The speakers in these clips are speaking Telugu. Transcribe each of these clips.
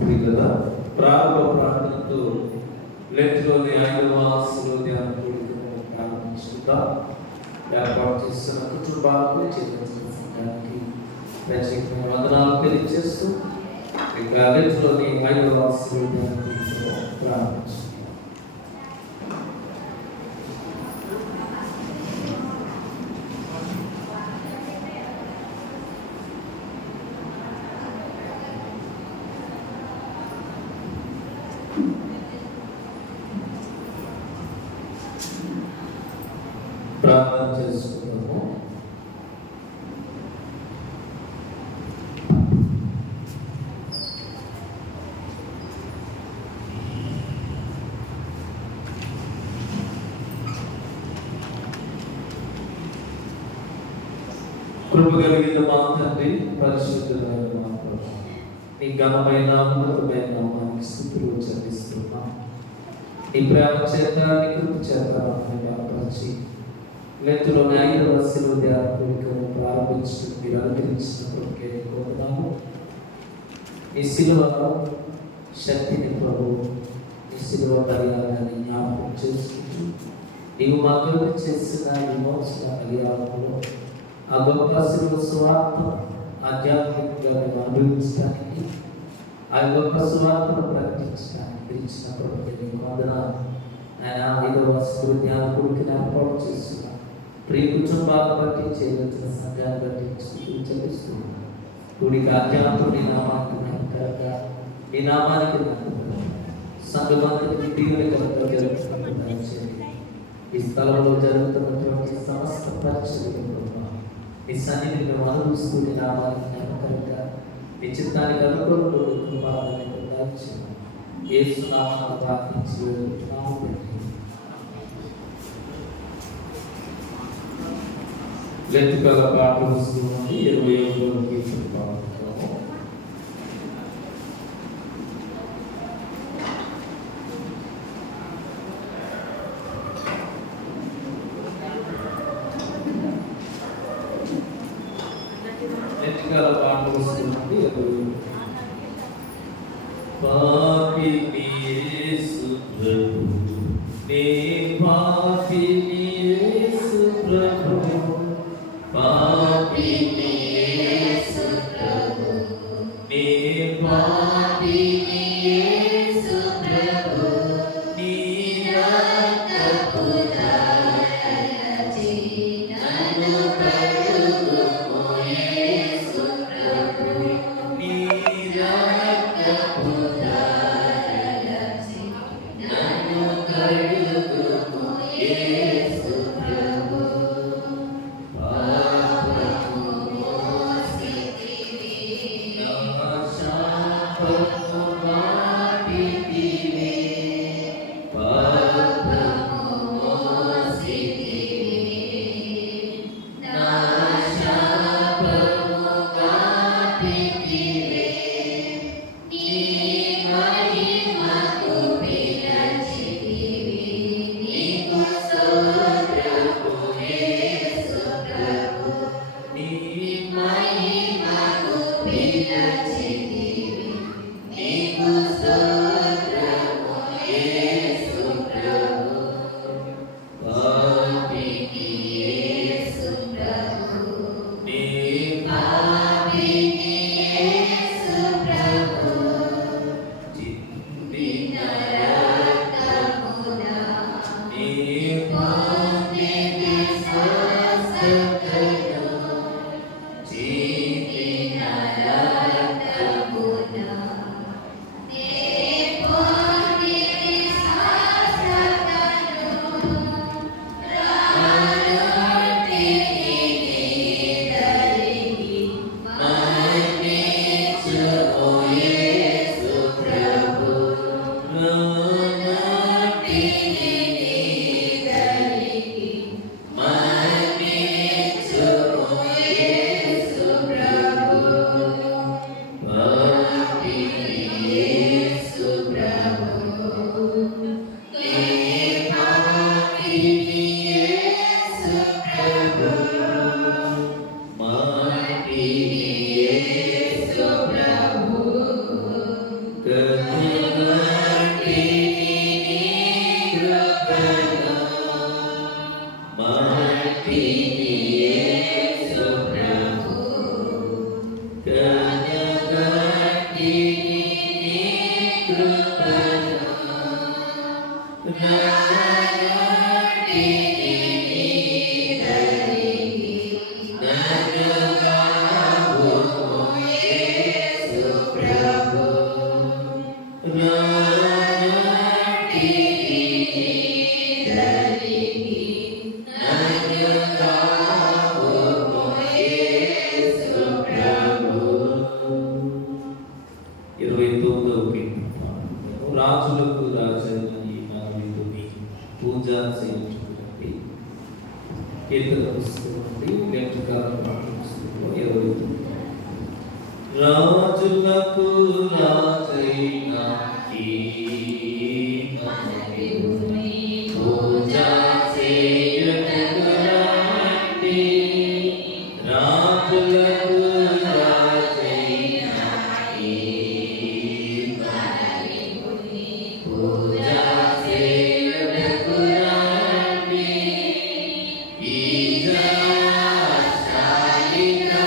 ప్రియుల ప్రారంభ ప్రార్థనతో లెంట్లోని 5వ ధ్యాన కూడికను ప్రారంభించుకుందాం. ఏర్పాటు చేస్తున్న కుటుంబాలకు చెందిన సంఘానికి ప్రత్యేకమైన వందనాలు తెలియజేస్తూ ఇక లెంట్లోని 5వ ధ్యాన కూడికను ప్రారంభించుకుందాం. ప్రార్థన చేసుకుందాము. కృప కలిగిన మా తండ్రి, పరిశుద్ధమైన మా ప్రభువా, నీ ఘనమైన ఉన్నతమైన నామానికి స్తుతులు చెల్లిస్తున్నాం. నీ ప్రేమ చేత, నీ కృప చేత బలపరిచి లెంతులో 5వ ధ్యాన కూడికను ప్రారంభించి మీరు అనుగ్రహించినప్పటికే కోరుతాము. ఈ శిలువలో శక్తిని ప్రభు, ఈ శిలువ బలియాగాన్ని జ్ఞాపకం చేసుకుంటూ నీవు మాకు చేసిన విమోచన బలియాగంలో ఆ గొప్ప శిలువ స్వార్థ ఆధ్యాత్మికంగా మేము అనుభవించడానికి, ఆ గొప్ప స్వార్థను ప్రకటించడానికి ఇచ్చినప్పటికీ నీకు వందనాలు. ఆయన 5వ ధ్యాన కూడికను ఏర్పాటు చేస్తున్నాం. ప్రియ కుటుంబాలను బట్టి, చేయవలసిన సంఘాన్ని బట్టి చెల్లిస్తున్నాం. కూడిక ఆధ్యాత్మిక నీ నామానికి నమ్మకంగా, నీ నామానికి సంఘమంతటికి దీవెనకరంగా జరుగుతున్నది. ఈ స్థలంలో జరుగుతున్నటువంటి సమస్త పరిచర్యలు నీ సన్నిధిని అనుభవిస్తూ నీ నామానికి నమ్మకంగా, నీ చిత్తానికి అనుకూలంలో యేసు నామాన్ని ప్రార్థించి లెత్తుకల పాటలు వస్తుంది. 21వ కీర్తన పాడుతున్నాము. లెత్తుకల పాటలు వస్తుంది. పాపిని యేసు ప్రభు, నీ పాపిని యేసు ప్రభు, పాపిని యేసు ప్రభు, నీ పాపిని యేసు ప్రభు, నీ రక్తపు ధారలచే నన్ను కడుగుము యేసు ప్రభు, నీ రక్తపు ధారలచే రాజులకు రాజైన ఈ నావికుని పూజ చేయించుకున్నది కీర్తన పుస్తకండి లెక్కకాల పుస్తకంలో 29. రాజులకు రాజైన ఈ నావికుని పూజ చేయుటకు రండి. రాజులకు రాజైన ఈ పూజ చేయుటకు రండి. ఈ జయశాలిగా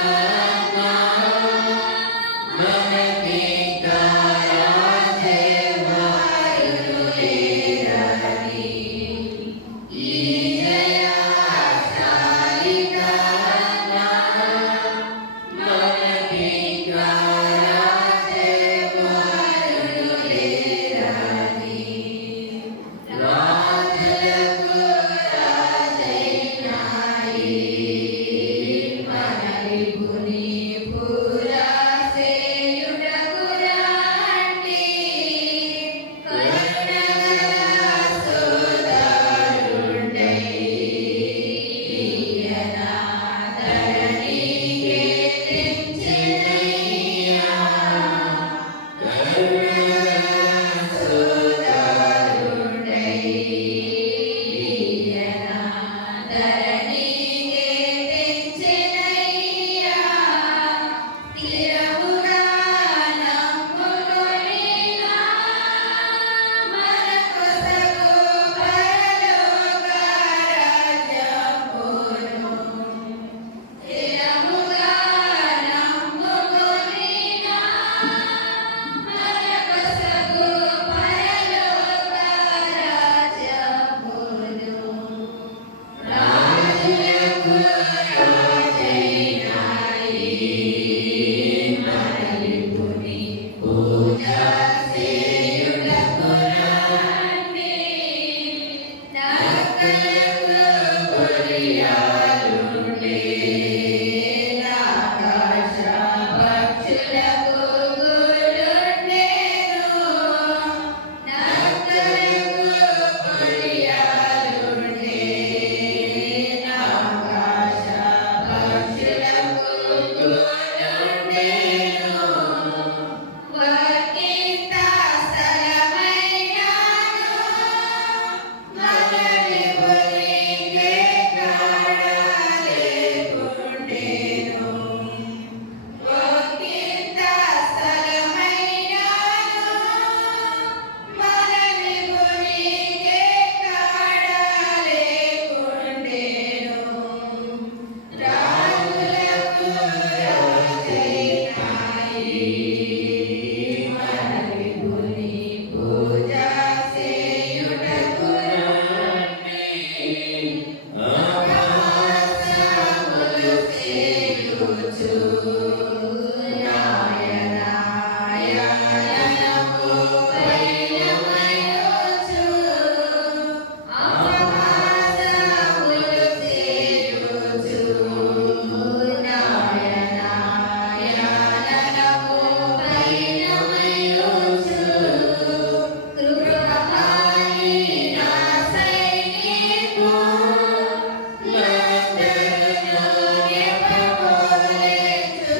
మనకింకా రాజేవారులు లేరని. ఈ జయశాలిగా మనకింకా రాజేవారులు లేరని. రాజులకు రాజైన ఈ మన విభుని పూజ చేయుటకు రండి. కరుణగల సోదరుడై ఈయన ధరణికి తెంచెనయ్యా. కరుణగల సోదరుడై ఈయన ధరణికి తెంచెనయ్యా. స్థిరముగా నమ్ముకొనిన మన కొసగు పరలోక రాజ్యమును. స్థిరముగా నమ్ముకొనిన మన కొసగు పరలోక రాజ్యమును. రాజులకు రాజైన ఈ మన విభుని పూజ చేయుటకు రండి. నక్కలకు బలియాలుండే ఆకాశ పక్షులకు గూడుండెను. నక్కలకు బలియాలుండే ఆకాశ పక్షులకు గూడుండెను. వర్ణిత స్థలమైనాను మన విభునికి కాడలేకుండెను. వర్ణిత స్థలమైనాను మన విభునికి కాడలేకుండెను. రాజులకు రాజైన ఈ మన విభుని పూజ చేయుటకు రండి. అభ్యాసములు చేయుచు నాయనాయనము పైనమయుచు. అభ్యాసములు చేయుచు నాయనాయనము పైనమయుచు. కృపహాని నా సైనికులందరును నెపమోలెచు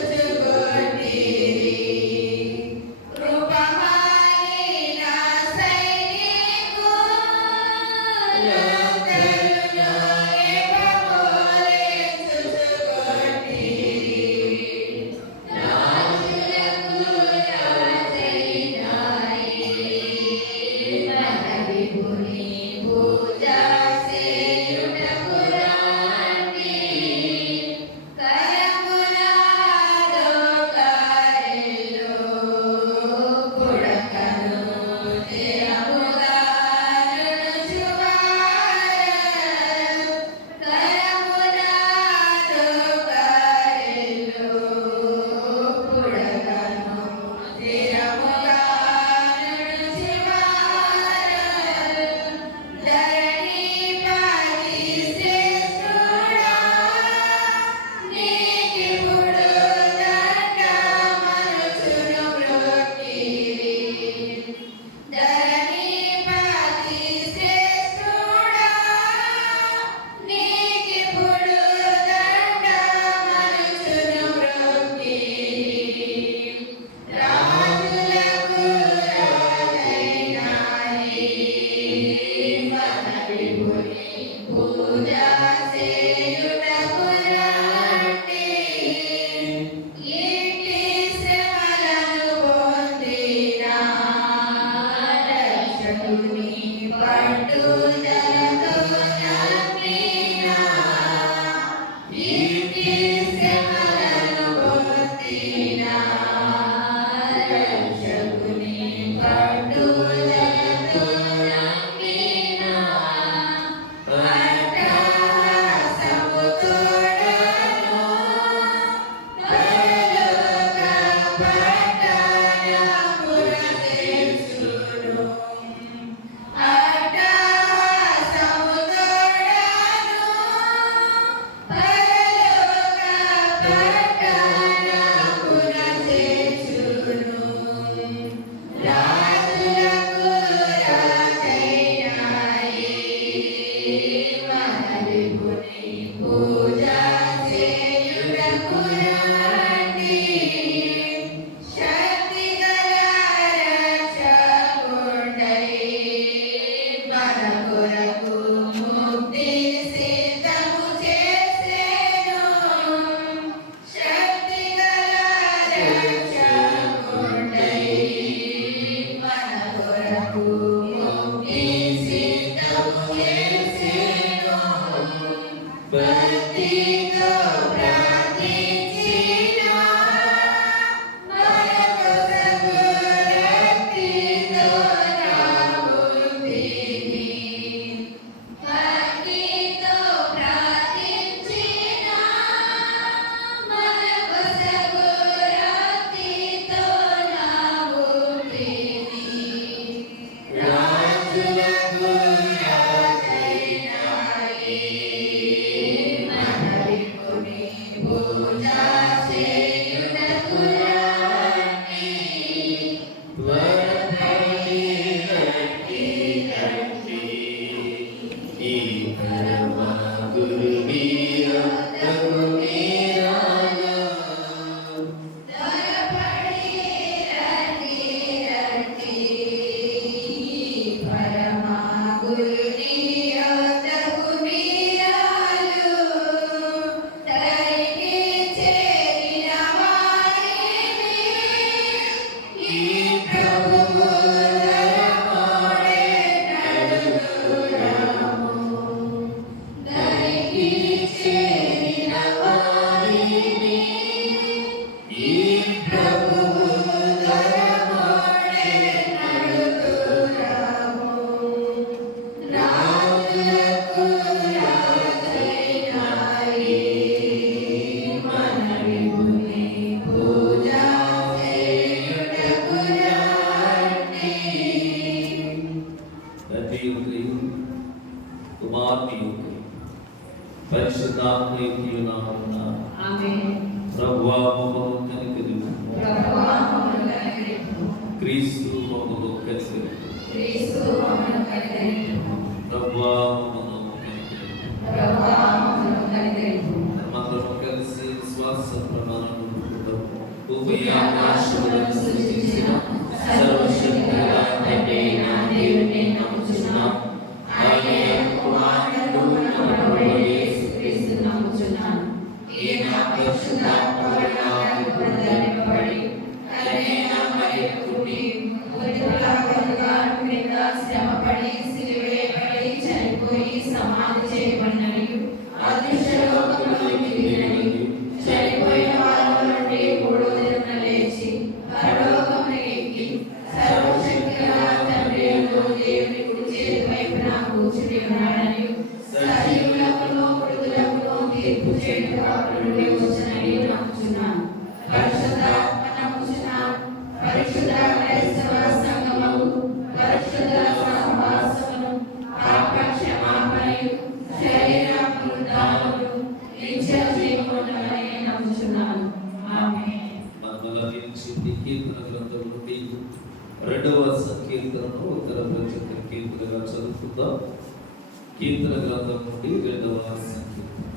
కీర్తన గ్రంథం నుండి 2వ సంకీర్తన.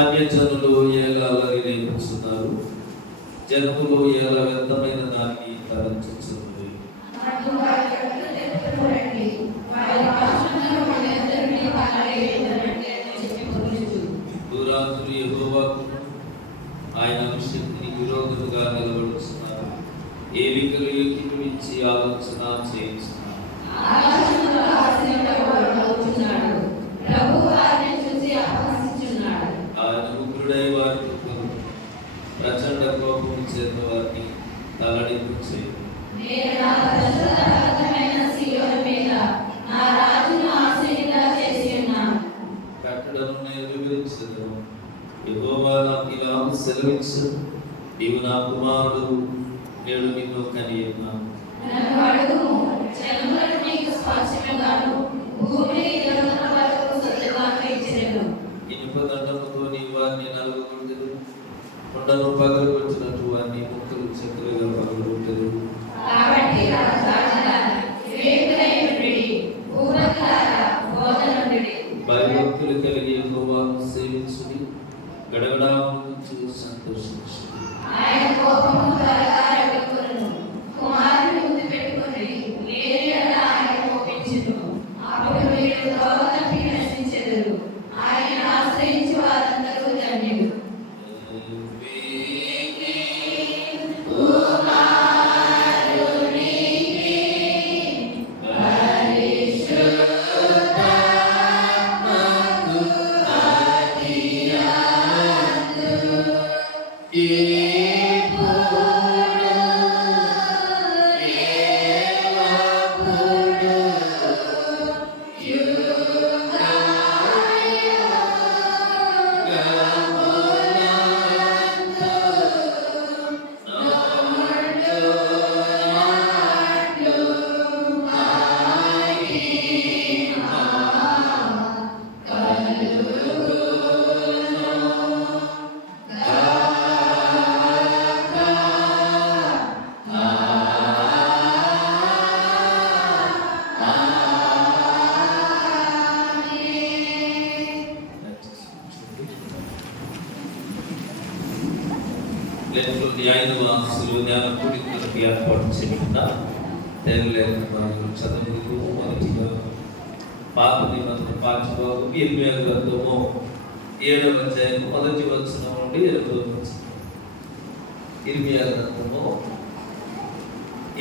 అన్యజనులు ఎలా అల్లరి రేపుతున్నారు, జనములు ఎలా వ్యర్థమైన దాన్ని తలంచుచున్నది. దురాత్రులు యెహోవాకు ఆయన అభిషేక్తునికి విరోధముగా నిలబడుతున్నారు. ఏలికలు ఎక్కించి ఆలోచన చేయించున్నారు. ఆకాశంలో ఆశ్రయించబడుతున్నాడు. ప్రభువు వారిని చూసి తలడింపు చేయి. నేను నా పరిశుద్ధ పర్వతమైన సీయోను మీద నా రాజును ఆసీనుగా చేసి ఉన్నాను. కట్టడను నేను వివరించదను. యెహోవా నాకు ఇలా సెలవిచ్చు, నీవు నా కుమారుడు, నేడు నిన్ను కనియున్నాను. నన్ను అడుగుము, జనములను నీకు స్వాస్థ్యముగాను, భూమిని ఇతరుల వరకు సొత్తుగాను ఇచ్చెదను. ఇనుప దండముతో నీ వారిని నలుగుకొట్టెదవు, కొండను పగలగొట్టినట్టు వారిని ముక్కలు చెక్కలుగా పగలగొట్టెదవు. కాబట్టి రాజులారా, వివేకులై ఉండుడి, భూపతులారా, బోధనుండుడి. భయభక్తులు కలిగి యెహోవాను సేవించుడి, గడగడా ముందు సంతోషించుడి. ఆయన కోపము త్వరగా రగులుకొనును. కుమారుని ముద్దు పెట్టుకొని లేని యెడల ఆయన కోపించును. అప్పుడు మీరు త్రోవ తప్పి నశించెదరు. ఆయన ఆశ్రయించు వారందరూ ధన్యులు. న్యాయవాసులు జ్ఞాన కూడికలకు ఏర్పాటు చేయకుండా తేలిలేని వారు చదువుకు మొదటిగా పాత నిబంధన పాఠ్యభాగం ఇర్మియా గ్రంథము 7వ అధ్యాయం మొదటి వచనం నుండి 8వ వచనం. ఇర్మియా గ్రంథము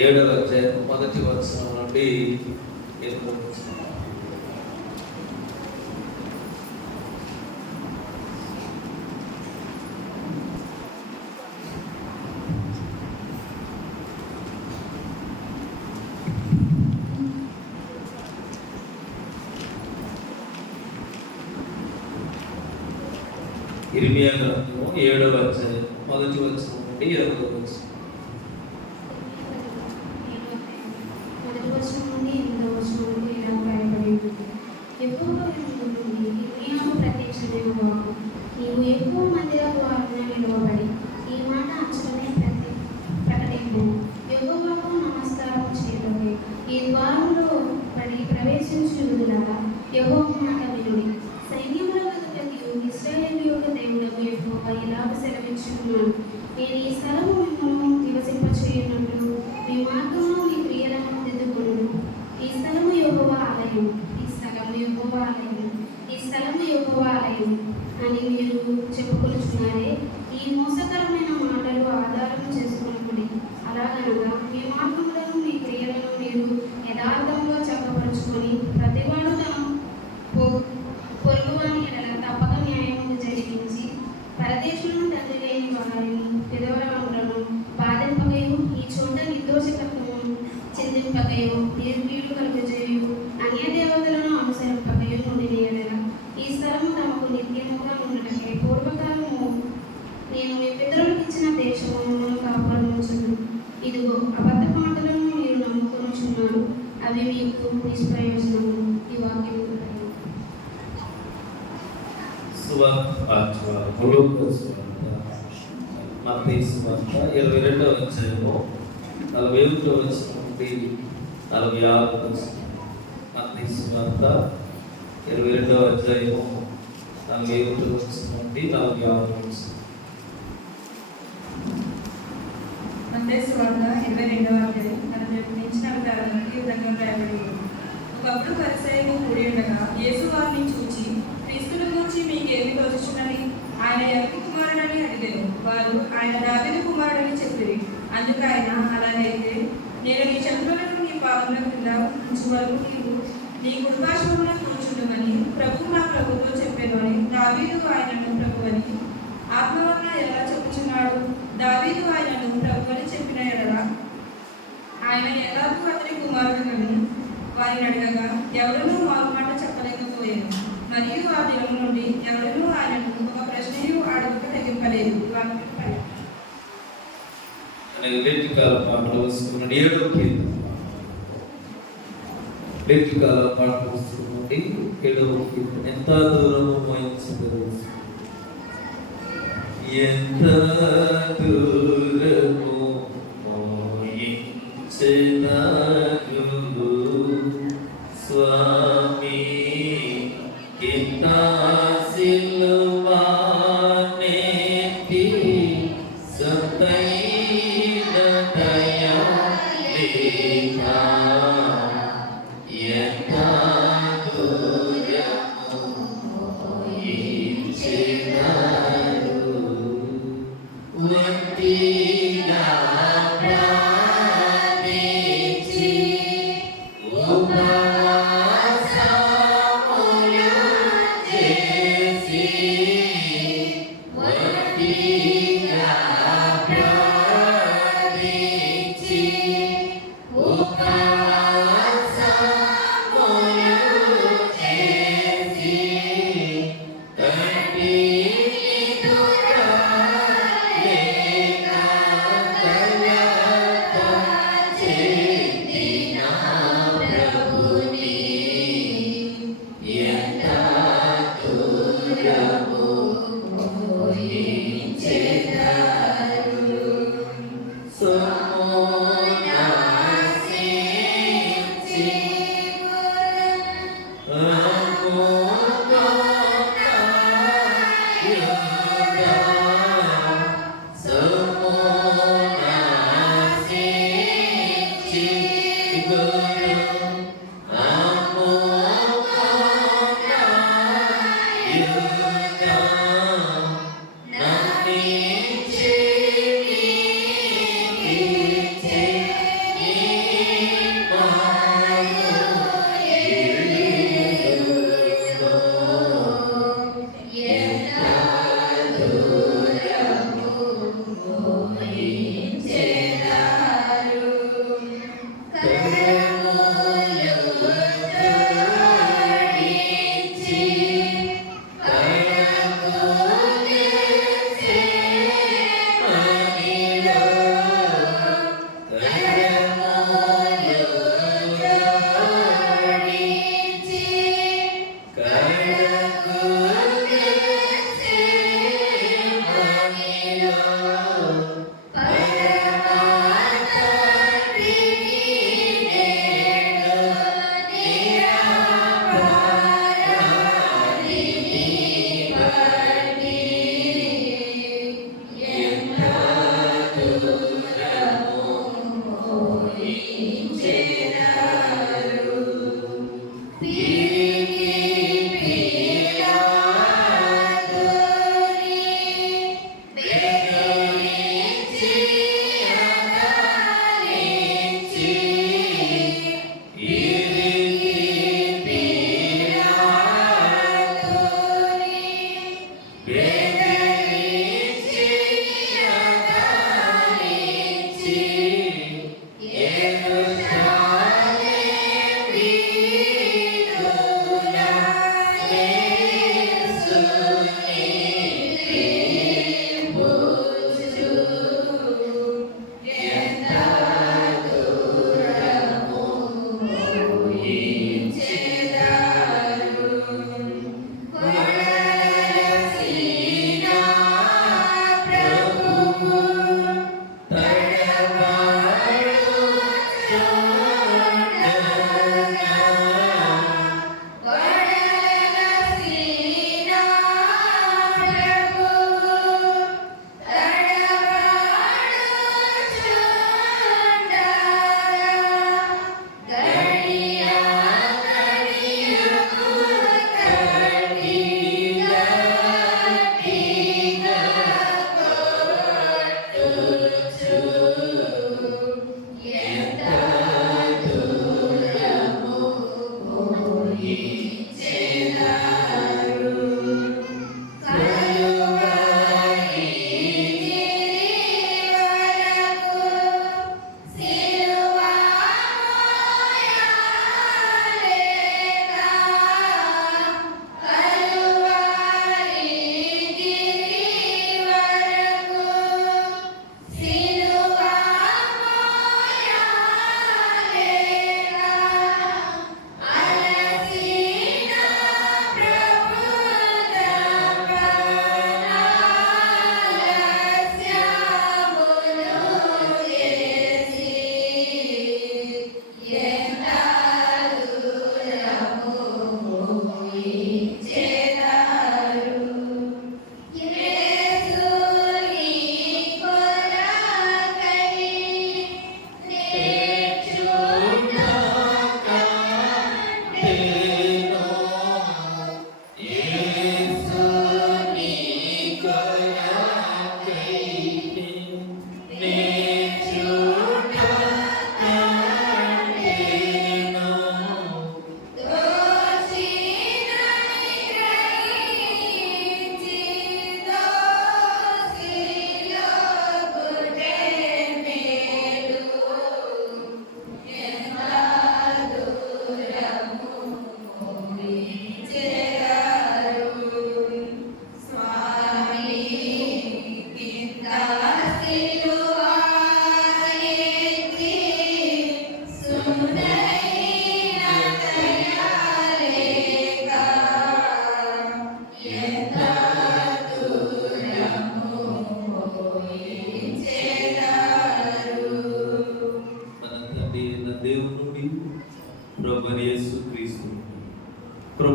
7వ అధ్యాయం మొదటి వచనం నుండి 8వ వచనం. ఇర్మియా గ్రంథము 7వ అధ్యాయం మొదటి వచనం నుండి 8వ వచనం. మొదటి వచనం నుండి 8వ వచనం వరకు ఇలా రాయబడి ఉంది. యెహోవా నుండి ఇర్మియాకు ప్రత్యక్షమైన వాక్కు, నీవు ఎక్కువ మందిరపు ఆజ్ఞ నిలువబడి ఈ మాట అంచులనే ప్రకటింపు. యెహోవాకు నమస్కారం చేయటమే ఈ ద్వారంలో పడి ప్రవేశించుదులారా, యెహోవా మాట వినుడి. సైన్యముల అధిపతియు ఇశ్రాయేలు యొక్క దేవుడకు యెహోవా ఇలాగ సెలవిచ్చుచున్నాడు, నేను ఈ స్థలము మిమ్మల్ని నివసింపచేయునట్లు మీ మార్గంలో మీ క్రియలను దిద్దుకొనుడు. ఈ స్థలము యెహోవా ఆలయం, ఈ స్థలము యెహోవా ఆలయం, ఈ స్థలము యెహోవా ఆలయం అని మీరు చెప్పుకొనుచున్నారే. ఈ మోసకరమైన మాటలు ఆధారం చేసుకొనుడి. అలాగనగా మీ మార్గములను మీ క్రియలను మీరు యథార్థంగా చక్కపరుచుకొని ప్రతివాడు తన పొరుగువాని ఎడల తప్పక న్యాయమును జరిగించి పరదేశులను తండ్రి లేని వారిని విధవరాలను బాధింపగయు, ఈ చోట నిర్దోషకత్వము చెందింపగయు, నిర్వీడు కలుగజేయు, అన్య దేవతలను అనుసరింపగయు నుండి ఎడల ఈ స్థలము తమకు నిత్యముగా ఉన్నటకే పూర్వకాలము నేను మీ పితరులకు ఇచ్చిన దేశమును కాపాడుచును. ఇదిగో అబద్ధ మాటలను మీరు నమ్ముకొనుచున్నారు, అవి మీకు నిష్ప్రయోజనము. ఈ వాక్యం మత్తయి సువార్త 22వ అధ్యాయము 41వ వచనం నుండి 46వ వచనం. మత్తయి సువార్త 22వ అధ్యాయము 41వ వచనం నుండి 46వ వచనం. మత్తయి సువార్త 22వ అధ్యాయం 41 నుంచి 46 వరకు ఈ విధంగా రాయబడి ఉంది. ఒకప్పుడు పరిసయ్యులు కూడి ఉండగా యేసు వారిని చూచి, క్రీస్తును గూర్చి మీకేమి తోచుచున్నది? ఆయన ఎవరి కుమారుడని అడిగారు. వారు, ఆయన దావీదు కుమారుడని చెప్పిరి. అందుకు ఆయన, అలాగైతే నేను నీ చంద్రులను నీ పాదముల కింద ఉంచు వరకు నీవు నీ కుడిపార్శ్వమున కూర్చుండమని ప్రభు నా ప్రభుతో చెప్పాను అని దావీదు ఆయనను ప్రభు అని ఆత్మ వలన ఎలా చెప్పుచున్నాడు ఏమన్నాడు? దావీదు ఆయనను ప్రభువని చెప్పిన ఎడల ఆయన ఎలాగూ అతని కుమారుడునని వారిని అడగగా ఎవరునూ మాట చెప్పలేకపోయాను. మరియు ఆ దినం నుండి ఎవరునూ ఆయనను ఒక ప్రశ్నయు అడగక తెగింపలేదు. లేఖికాల పాటలు వస్తున్నాడు 7వ కీర్తన. లేఖికాల పాటలు వస్తున్నాడు 7వ కీర్తన. ఎంత దూరము మోయించగలరు, ఎంత దూరము మోయించగలరు స్వామి కింద సిలువానెత్తి సతైన దయా లేక ఎంత దూరము మోయించెదరు ఒంటిగా ప్రాణి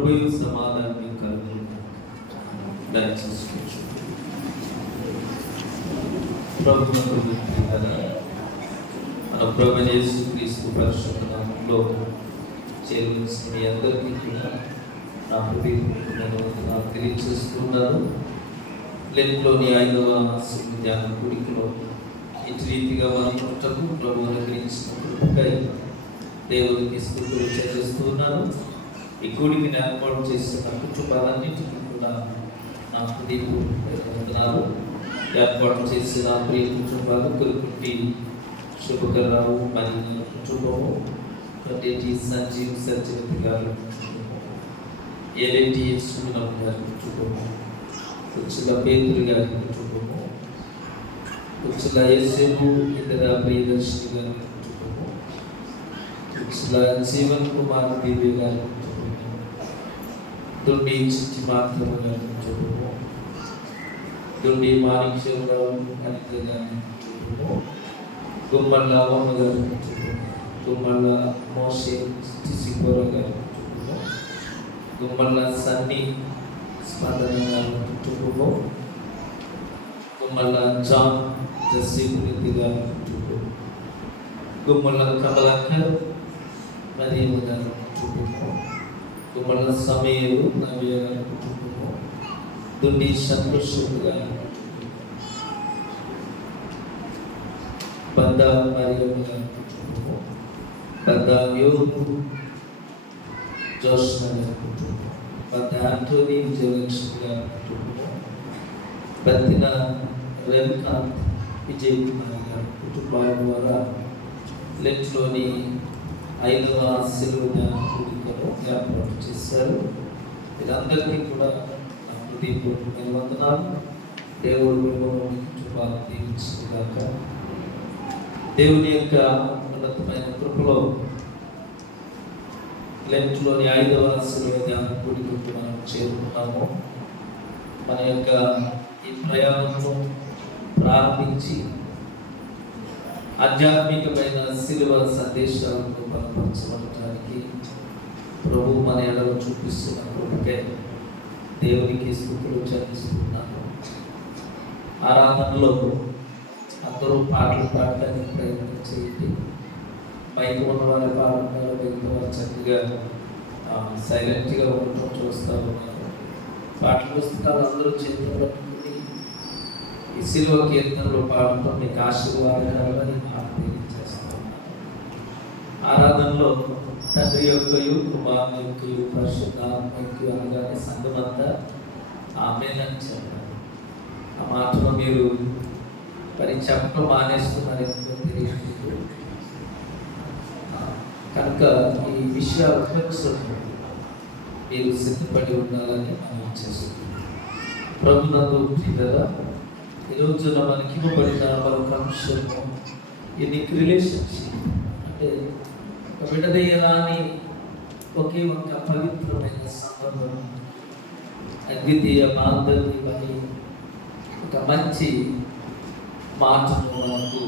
ప్రభు సమాధానం కలుగుతుంది. దయచేసి ప్రభువుకు కదా మన ప్రభు యేసుక్రీస్తు పరిశుద్ధ నామములో చేరువలసిన మీ అందరికీ కూడా నా హృదయపూర్వకమైన తెలియజేస్తున్నాను. లెంట్లోని 5వ ధ్యాన కూడికలో ఇటు రీతిగా మనం పుట్టకు ప్రభు అనుగ్రహించినట్టుకై దేవునికి స్తుతులు చెల్లిస్తున్నాను. ఈ కూడికని ఏర్పాటు చేసిన కుటుంబాలన్నింటినీ కూడా నా హృదయపూర్వకమైన ఏర్పాటు చేసిన ప్రియ కుటుంబాలు కురుకుంటి శుభకరావు మరియు కుటుంబము, సంజీవ్ సత్యవతి గారి కుటుంబము, ఏలేటి సుమలమ్మ గారి కుటుంబము, కుచ్చుల పేతురు గారి కుటుంబము, కుచ్చుల యేసేపు ఇతర ప్రియదర్శిని గారి కుటుంబము, కుచ్చుల జీవన్ కుమార్ దేవి గారి కుటుంబము, దుండి చిట్టి మాత్రమ గారి కుటుంబము, దుండి మాణిక్యరావు అనిత గారి కుటుంబము, గుమ్మళ్ళ అవ్వమ్మ గారి కుటుంబము, గుమ్మళ్ళ మోసే సిసిపోర గారి కుటుంబము, గుమ్మళ్ళ సన్ని స్పందన గారి కుటుంబము, గుమ్మళ్ళ జాన్ జస్సీపునితి గారి కుటుంబము, గుమ్మళ్ళ కమలాకర్ మరియు గారి కుటుంబము, గుమ్మళ్ళ సమీరు నవ్య గారి కుటుంబము, దుండి సంతోష్ గారి బంద మరియు గారి కుటుంబము, బంద యోగు జోష్న గారి కుటుంబము, బంద ఆంటోనీ విజయలక్ష్మి గారి కుటుంబము, బతిన రవికాంత్ విజయ్ కుమార్ గారి కుటుంబాల ద్వారా లెంట్లోని 5వ సెలవు కూడికలో ఏర్పాటు చేశారు. వీరందరికీ కూడా నా హృదయపూర్వకమైన వందనాలు. దేవుడు మిమ్మల్ని కుటుంబాలను దీవించుగాక. దేవుని యొక్క ఉన్నతమైన కృపలో లెంట్లోని 5వ సెలవు కూడికకు మనం చేరుకున్నాము. మన యొక్క ఈ ప్రయాణంలో ప్రారంభించి ఆధ్యాత్మికమైన శిలువ సందేశాలను బలపరచబడటానికి ప్రభు మన ఎడలో చూపిస్తున్నప్పటికే దేవునికి స్తుతులు చెల్లిస్తున్నాను. ఆరాధనలో అందరూ పాటలు పాడడానికి ప్రయత్నం చేయండి. మైకు ఉన్న వారి పాడుతున్నారు, మిగతా వారు చక్కగా సైలెంట్గా ఉండటం చూస్తూ ఉన్నారు. పాటల పుస్తకాలు అందరూ చేతులు పట్టుకుని ఈ శిలువ కీర్తనలు పాడటం మీకు ఆశీర్వాదకరమని తెలియజేస్తున్నాను. ఆరాధనలో తండ్రి యొక్కయు కుమారుని యొక్కయు పరిశుద్ధాత్మ యొక్కయు అనగానే సంఘమంతా ఆమేనని చెప్పారు. ఆ మాటను మీరు మరి చెప్పడం మానేస్తున్నారు, ఎందుకో తెలియదు. కనుక ఈ విషయాలు మీరు సిద్ధపడి ఉండాలని మనం చేస్తున్నాం. ప్రభునందు ప్రియులారా, ఈ రోజున మనకి ఇవ్వబడిన మరొక అంశము యూనిక్ రిలేషన్షిప్. అంటే ఒక విడదీయరాని ఒకే ఒక పవిత్రమైన సంబంధం, అద్వితీయ బాంధవ్యం అని ఒక మంచి మాటను మనకు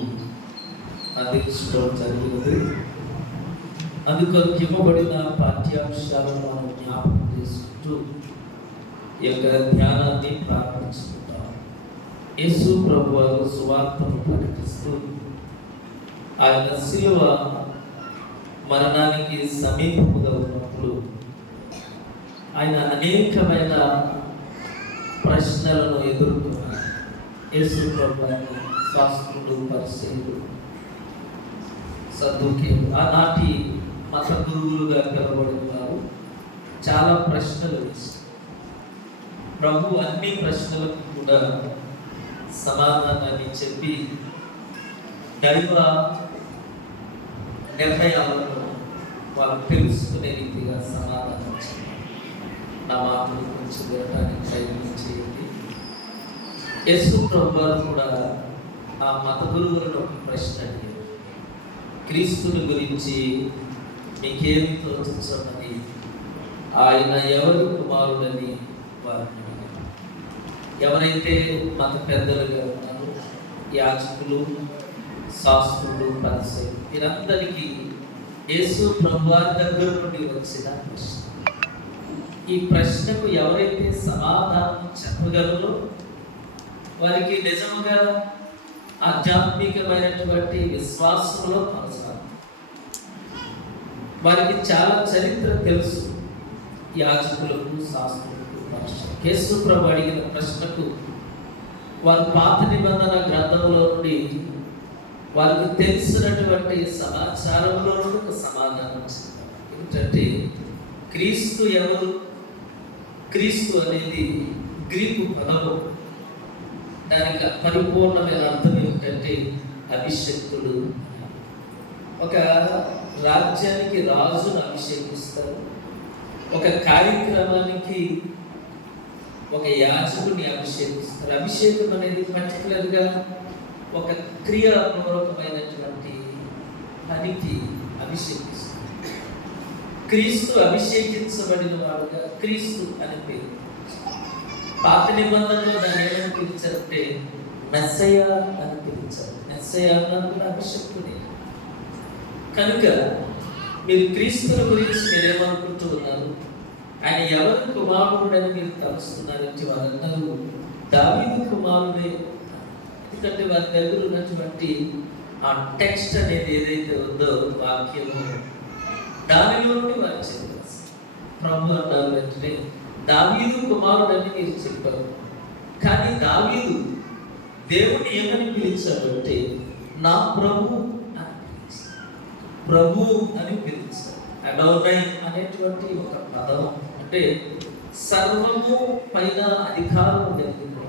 అందించడం జరిగినది. అందుకొరకు ఇవ్వబడిన పాఠ్యాంశాలను మనం జ్ఞాపకం చేసుకుంటూ ఈ యొక్క ధ్యానాన్ని ప్రారంభించుకుంటాం. యేసు ప్రభువారు సువార్తను ప్రకటిస్తూ ఆయన శిలువ మరణానికి సమీపముగా ఉన్నప్పుడు ఆయన అనేకమైన ప్రశ్నలను ఎదుర్కొన్నారు. యేసు ప్రభువారు శాస్త్రులు, పరిసయ్యులు, సద్దుకేయులు, ఆనాటి మత గురువులుగా పిలవబడిన వారు చాలా ప్రశ్నలు వేశారు. ప్రభు అన్ని ప్రశ్నలకు కూడా సమాధానాన్ని చెప్పి దైవ నిర్ణయాలను వారు తెలుసుకునే రీతిగా సమాధానం చెప్పారు. నా మాటలు కొంచెం వినడానికి ప్రయత్నం చేయండి. యేసు ప్రభువారు కూడా ఆ మత గురువులను ఒక ప్రశ్న అడిగారు. క్రీస్తుని గురించి మీకేమి తోచుతున్నది, ఆయన ఎవరు కుమారుడని వారిని అడిగారు. ఎవరైతే మత పెద్దలుగా ఉన్నారో, యాజకులు, శాస్త్రులు, పరిసయ్యులు, వీరందరికీ యేసు ప్రభువారి దగ్గర నుండి వచ్చిన ప్రశ్న. ఈ ప్రశ్నకు ఎవరైతే సమాధానం చెప్పగలరో వారికి నిజంగా ఆధ్యాత్మికమైనటువంటి విశ్వాసంలో కొనసాగు. వారికి చాలా చరిత్ర తెలుసు. యాజకులకు, శాస్త్రులకు, పరిశుద్ధులకు. యేసు ప్రభు అడిగిన ప్రశ్నకు వారు పాత నిబంధన గ్రంథంలో నుండి వారికి తెలిసినటువంటి సమాచారంలో నుండి ఒక సమాధానం ఇచ్చారు. ఏంటంటే క్రీస్తు ఎవరు? క్రీస్తు అనేది గ్రీకు పదము. దానికి పరిపూర్ణమైన అర్థం ఏమిటంటే అభిషక్తుడు. ఒక రాజ్యానికి రాజును అభిషేకిస్తారు. ఒక కార్యక్రమానికి ఒక యాజకుడిని అభిషేకిస్తారు. అభిషేకం అనేది పర్టికులర్గా ఒక క్రియాపూర్వకమైనటువంటి పనికి అభిషేకిస్తారు. క్రీస్తు అభిషేకించబడిన వాడుగా క్రీస్తు అని పేరు. పాత నిబంధనలో దాన్ని ఏమని పిలిచారంటే మెస్సయ అని పిలిచారు. మెస్సయ అన్నప్పుడు అభిషేకుడే. కనుక మీరు క్రీస్తుల గురించి మీరేమనుకుంటూ ఉన్నారు? ఆయన ఎవరి కుమారుడని మీరు తలుస్తున్నారంటే వారందరూ దావీదు కుమారుడే. ఎందుకంటే వారి దగ్గర ఉన్నటువంటి ఆ టెక్స్ట్ అనేది ఏదైతే ఉందో వాక్యము, దానిలో నుండి వారు చెప్పారు. ప్రభు అన్నారు వెంటనే దావీదు కుమారుడని మీరు చెప్పారు. కానీ దావీదు దేవుని ఏమని పిలిచాడు అంటే నా ప్రభు అని పిలిచాడు. ప్రభు అని పిలిచాడు. అడోనై అనేటువంటి ఒక పదం అంటే సర్వము పైన అధికారం కలిగిన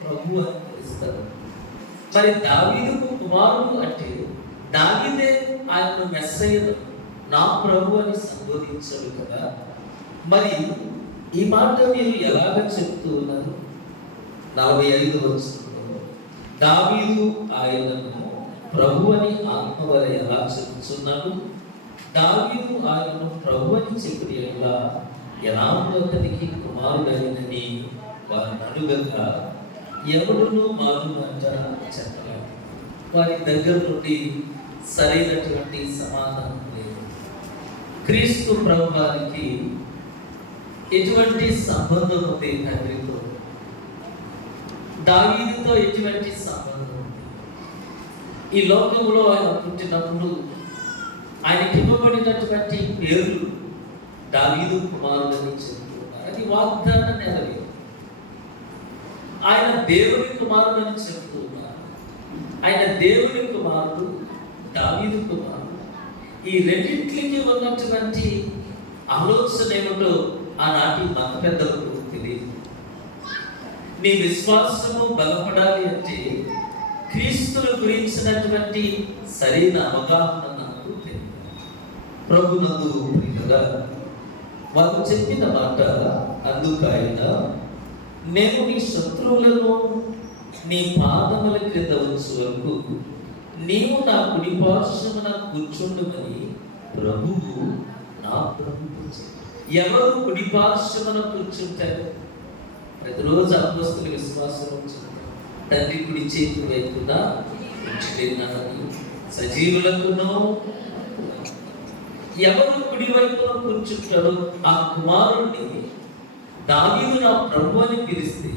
ప్రభు అని పిలుస్తారు. మరి దావీదు కుమారుడు అంటే దావీదే ఆయనను మెస్సయ్యను నా ప్రభు అని సంబోధించాడు కదా. మరి ఈ మాట మీరు ఎలాగ చెప్తూ ఉన్నారు? 45 వచనంలో దావీదు ఆయనను ప్రభు అని ఆత్మ వలె ఎలా చెప్తున్నాడు? దావీదు ఆయనను ప్రభు అని చెప్పిన ఎలా అతనికి కుమారుడైనని వారు అడుగగా ఎవడును మారునంట చెప్పలేదు. వారి దగ్గర నుండి సరైనటువంటి సమాధానం లేదు. క్రీస్తు ప్రభు వారికి ఎటువంటి సంబంధం ఉంది? తండ్రితో, దావీదుతో ఎటువంటి సంబంధం ఉంది? ఈ లోకంలో ఆయన పుట్టినప్పుడు ఆయనకి ఇవ్వబడినటువంటి పేరు దావీదు కుమారుడని చెప్తున్నారు. అది వాగ్దాన నెరవేరు. ఆయన దేవుని కుమారుడని చెప్తున్నారు. ఆయన దేవుని కుమారుడు, దావీదు కుమారుడు. ఈ రెండింటికి ఉన్నటువంటి ఆలోచన ఏమిటో ఆనాటి మత పెద్దలకు తెలియదు. నీ విశ్వాసము బలపడాలి అంటే క్రీస్తుల గురించినటువంటి సరైన అవగాహన నాకు తెలియదు. ప్రభునందు ప్రియుడా, వారు చెప్పిన మాట అందుకైన నేను నీ శత్రువులను నీ పాదముల క్రింద ఉంచు వరకు నీవు నా కుడి పార్శ్వమున కూర్చుండుమని ప్రభువు నా ప్రభువు. ఎవరు కుడి పార్శ్వమున కూర్చుంటారు? ప్రతిరోజు అపోస్తలుల విశ్వాసం తండ్రి కుడి చేతి వైపున సజీవులకును. ఎవరు కుడి వైపున కూర్చుంటాడో ఆ కుమారుణ్ణి దావీదు నా ప్రభు అని పిలిస్తే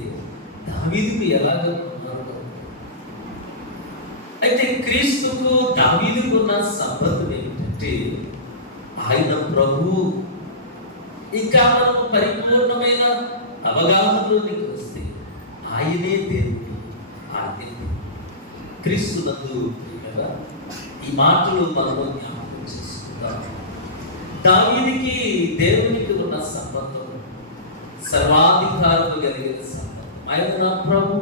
దావీదుకు ఎలాగ కుమారుడు? అయితే క్రీస్తుకు దావీదుకు ఉన్న సంబంధం ఏంటంటే ఆయన ప్రభువు. ఇంకా మనము పరిపూర్ణమైన అవగాహనలోనికి వస్తే ఆయనే దేవుడు, ఆయనే క్రీస్తునందు కదా. ఈ మాటలు మనము జ్ఞాపకం చేసుకుంటాం. దావీదుకి దేవునికి ఉన్న సంబంధం సర్వాధికారము కలిగిన సంబంధం. ఆయన నా ప్రభు.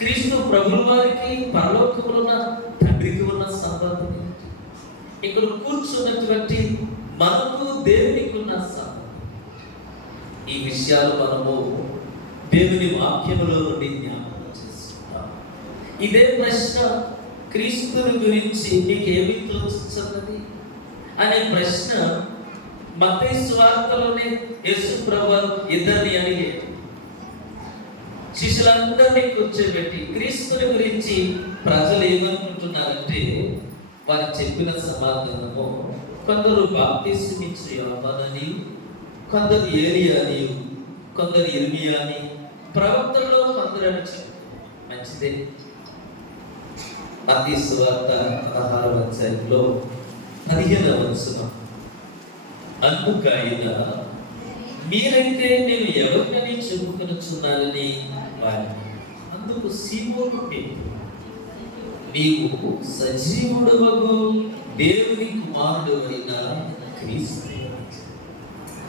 క్రీస్తు ప్రభుల వారికి పరలోకములో ఉన్న తండ్రికి ఉన్న సంబంధం ఏంటి? ఇక్కడ కూర్చున్నటువంటి మనకు దేవునికి ఉన్న సంబంధం. ఈ విషయాలు మనము దేవుని వాక్యములో నుండి జ్ఞాపకం చేసుకుంటాం. ఇదే ప్రశ్న క్రీస్తుని గురించి మీకేమి తోచుతున్నది అనే ప్రశ్న మత్తయి సువార్తలోనే యేసు ప్రభువు ఇద్దరిని అడిగాడు. శిష్యులందరినీ కూర్చోబెట్టి క్రీస్తుని గురించి ప్రజలు ఏమనుకుంటున్నారంటే వారు చెప్పిన సమాధానము కొందరు బాప్తిస్మం ఇచ్చు యోహానని, కొందరు ఏలియాని, కొందరు ఇర్మియాని, ప్రవక్తల్లో కొందరు అని చెప్పారు. మంచిదే. మత్తయి సువార్త 16వ అధ్యాయంలో 15వ వచనం, అందుకు ఆయన, మీరైతే నేను ఎవరిని చెప్పుకొనుచున్నానని వారిని. అందుకు సీమోను పేతురు, నీవు సజీవుడవగు దేవుని కుమారుడు అయిన క్రీస్తు.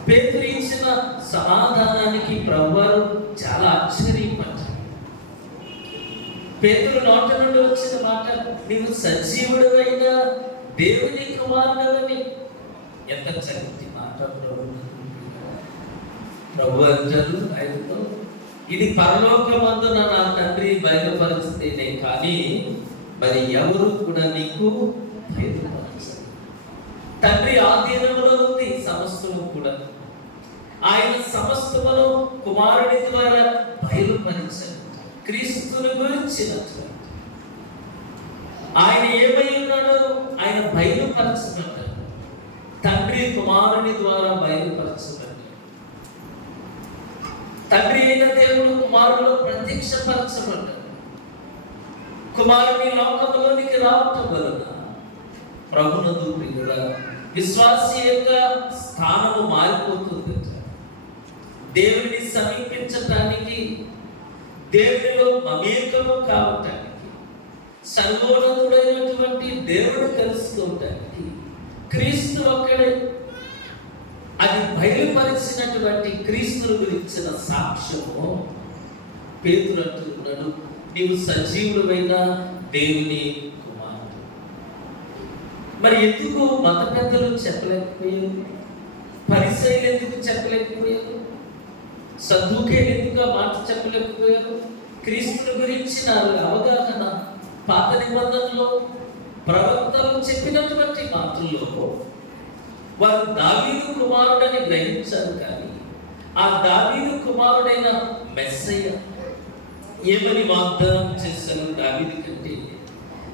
పేతురు ఇచ్చిన సమాధానానికి ప్రభువారు చాలా ఆశ్చర్యపడ్డారు. పేతురు నోట నుండి వచ్చిన మాట, నీవు సజీవుడు అయిన దేవుని కుమారుడవని. ఎంత చక్కటి మాట ప్రభు అంటారు ఆయనతో, ఇది పరలోకమందున నా తండ్రి బయలుపరిస్తేనే కానీ మరి ఎవరు కూడా నీకు బయలుపరచరు. తండ్రి ఆధీనంలో ఉంది సమస్తము కూడా. ఆయన సమస్తమును కుమారుని ద్వారా బయలుపరిచారు. క్రీస్తుని గురించినట్టు ఆయన ఏమై ఉన్నాడో ఆయన బయలుపరచబడ్డాడు. తండ్రి కుమారుని ద్వారా బయలుపరచబడ్డాడు. తండ్రి అయిన దేవుడు కుమారుడు ప్రత్యక్షపరచబడ్డాడు. కుమారుని లోకంలోనికి రావటం వలన ప్రభునందు ప్రియుడా విశ్వాసి యొక్క స్థానము మారిపోతుంది. దేవుని సమీపించటానికి, దేవునిలో మమేకము కావటానికి, సర్వోన్నతుడైనటువంటి దేవుడు తెలుసుకోవటానికి క్రీస్తు ఒక్కడే. అది బయలుపరిచినటువంటి క్రీస్తుని గురించిన సాక్ష్యము పేతురు అంటున్నాడు, నీవు సజీవుడైన దేవుని కుమారుడు. మరి ఎందుకు మత పెద్దలు చెప్పలేకపోయారు? పరిసయ్యులు ఎందుకు చెప్పలేకపోయారు? సద్దూకేయులు ఎందుకు ఆ మాట చెప్పలేకపోయారు? క్రీస్తుని గురించిన అవగాహన పాత నిబంధనలో ప్రవక్తలు చెప్పినటువంటి మాటల్లో వారు దావీదు కుమారుడని గ్రహించారు. కానీ ఆ దావీదు కుమారుడైన మెస్సయ్య ఏమని వాగ్దానం చేశారు దావీదు కంటే,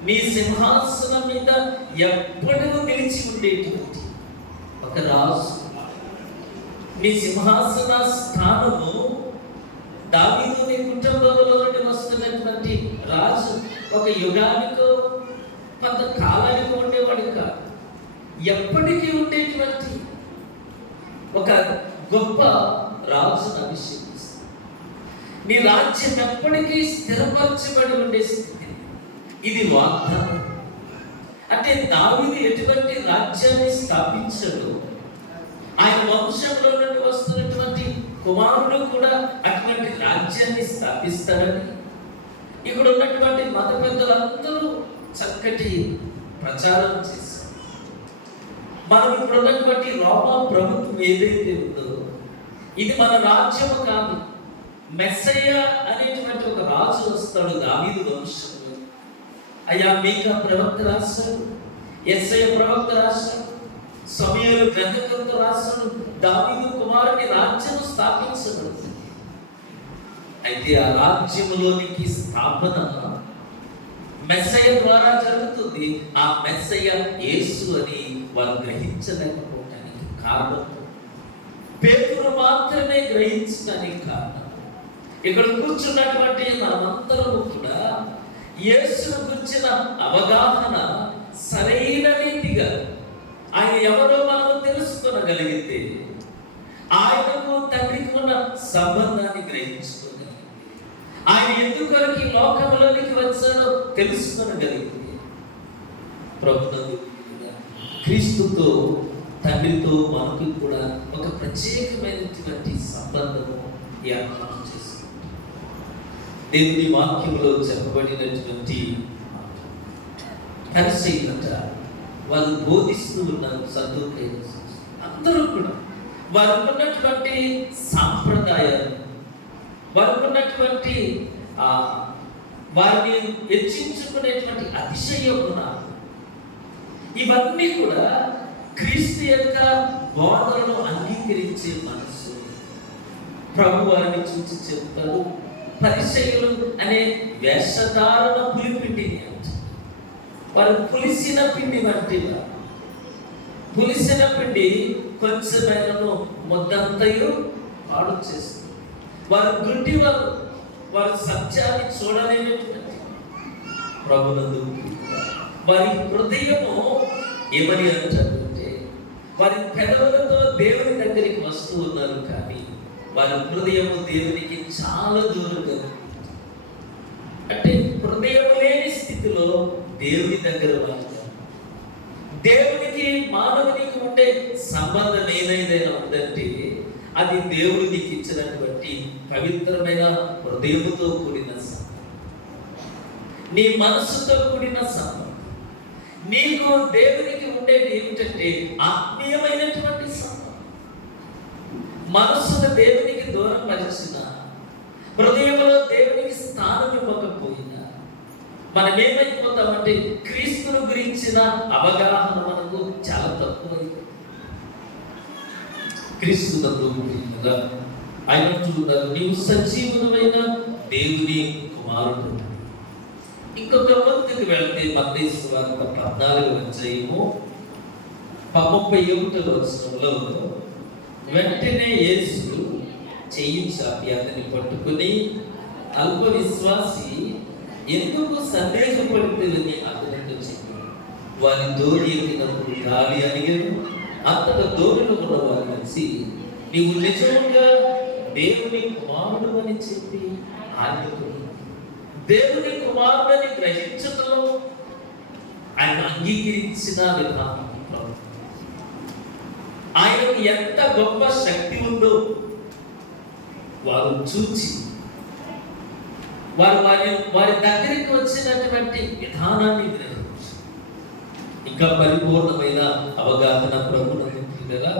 నీ సింహాసనం మీద ఎప్పటికీ నిలిచి ఉండేటువంటి ఒక రాజు, నీ సింహాసన స్థానము దావీదు నీ కుటుంబంలో నుండి వస్తున్నటువంటి రాజు ఒక యుగానికో కొంత కాలానికి ఉండేవాడు కాదు, ఎప్పటికీ ఉండేటువంటి ఒక గొప్ప రాజును అభిషేకిస్తాడు. నీ రాజ్యం ఎప్పటికీ స్థిరపరచబడి ఉండే స్థితి. ఇది వాగ్దానం. అంటే దావీదు ఎటువంటి రాజ్యాన్ని స్థాపించడు, ఆయన వంశంలో నుండి వస్తున్నటువంటి కుమారుడు కూడా అటువంటి రాజ్యాన్ని స్థాపిస్తారని ఇక్కడ ఉన్నటువంటి మత పెద్దలందరూ చక్కటి ప్రచారం చేశారు. మనం ఇప్పుడు ఉన్నటువంటి రోమా ప్రభుత్వం ఏదైతే ఉందో ఇది మన రాజ్యము కాదు. మెస్సయ్య అనేటువంటి ఒక రాజు వస్తాడు దావీదు వంశంలో. అయ్యా మీకా ప్రవక్త రాశాడు, యెషయా ప్రవక్త రాశాడు, సమూయేలు గ్రంథకర్త రాశాడు, దావీదు కుమారుని రాజ్యము స్థాపించబడుతుంది. అయితే ఆ రాజ్యములోనికి స్థాపన మెస్సయ్య ద్వారా జరుగుతుంది. ఆ మెస్సయ్య యేసు అని వారు గ్రహించలేకపోవటానికి కారణం, పేతురు మాత్రమే గ్రహించడానికి కారణం, ఇక్కడ కూర్చున్నటువంటి మనమందరము కూడా యేసును గురించిన అవగాహన సరైన రీతిగా ఆయన ఎవరో మనము తెలుసుకోగలిగితే, ఆయనకు తండ్రికి ఉన్న సంబంధాన్ని గ్రహించుకోగలిగితే, ఆయన ఎందుకొరకు ఈ లోకంలోనికి వచ్చాడో తెలుసుకోగలిగితే, ప్రభునందు క్రీస్తుతో తండ్రితో మనకు కూడా ఒక ప్రత్యేకమైనటువంటి సంబంధము ఏర్పాటు చేస్తుంది. దేవుని వాక్యంలో చెప్పబడినటువంటి పరిశీలన వాళ్ళు బోధిస్తూ ఉన్నారు. సద్దూకేయులు అందరూ కూడా వారికి ఉన్నటువంటి సాంప్రదాయాలు, వారికి ఉన్నటువంటి వారిని హెచ్చించుకునేటువంటి అతిశయ గుణాలు, ఇవన్నీ కూడా క్రీస్తు యొక్క బోధనను అంగీకరించే మనసు. ప్రభు వారిని చూసి చెప్తాడు, పరిసయ్యులు అనే వేషధారణ పులిపిండిని అంట. వారు పులిసిన పిండి వంటి, పులిసిన పిండి కొంచెమైనను మొద్దంతయు పాడు చేస్తుంది. వారు గుడ్డి వారు సత్యాన్ని చూడలేనటువంటి ప్రభునందు వారి హృదయము ఏమని అంటారంటే, వారి పెదవులతో దేవుని దగ్గరికి వస్తూ ఉన్నారు, కానీ వారి హృదయము దేవునికి చాలా దూరంగా ఉంది. అంటే హృదయం లేని స్థితిలో దేవుని దగ్గర వాళ్ళు, దేవునికి మానవునికి ఉండే సంబంధం ఏదైనా ఉందంటే అది దేవుడు నీకు ఇచ్చినటువంటి పవిత్రమైన హృదయముతో కూడిన సంబంధం, నీ మనసుతో కూడిన సంబంధం. నీకు దేవునికి ఉండేది ఏమిటంటే ఆత్మీయమైనటువంటి సంబంధం. మనస్సును దేవునికి దూరం పరిచిన, హృదయంలో దేవునికి స్థానం ఇవ్వకపోయినా మనం ఏమైపోతామంటే క్రీస్తును గురించిన అవగాహన మనకు చాలా తక్కువైంది. క్రీస్తునందు ఆయన అంటున్నారు, నీవు సజీవుడమైన దేవుని కుమారుడు. ఇంకొక వంతుకు వెళ్తే మత్తయి సువార్త 14వ అధ్యాయము 31వ వచనంలో, వెంటనే యేసు చెయ్యి చాపి అతన్ని పట్టుకుని, అల్ప విశ్వాసి ఎందుకు సందేహపడుతుందని అతనితో చెప్పాడు. వారి దోణి ఎక్కినప్పుడు గాలి అడిగారు. అంతటా దోణిలో ఉన్న వారు కలిసి, నీవు నిజంగా దేవుని కుమారుడు అని చెప్పి ఆయనకు దేవుని కుమారుడని గ్రహించడంలో ఆయన అంగీకరించిన విధానం, ఆయనకు ఎంత గొప్ప శక్తి ఉందో వారు చూచి వారి దగ్గరికి వచ్చినటువంటి విధానాన్ని గ్రహించి ఇంకా పరిపూర్ణమైన అవగాహన ప్రభువుగా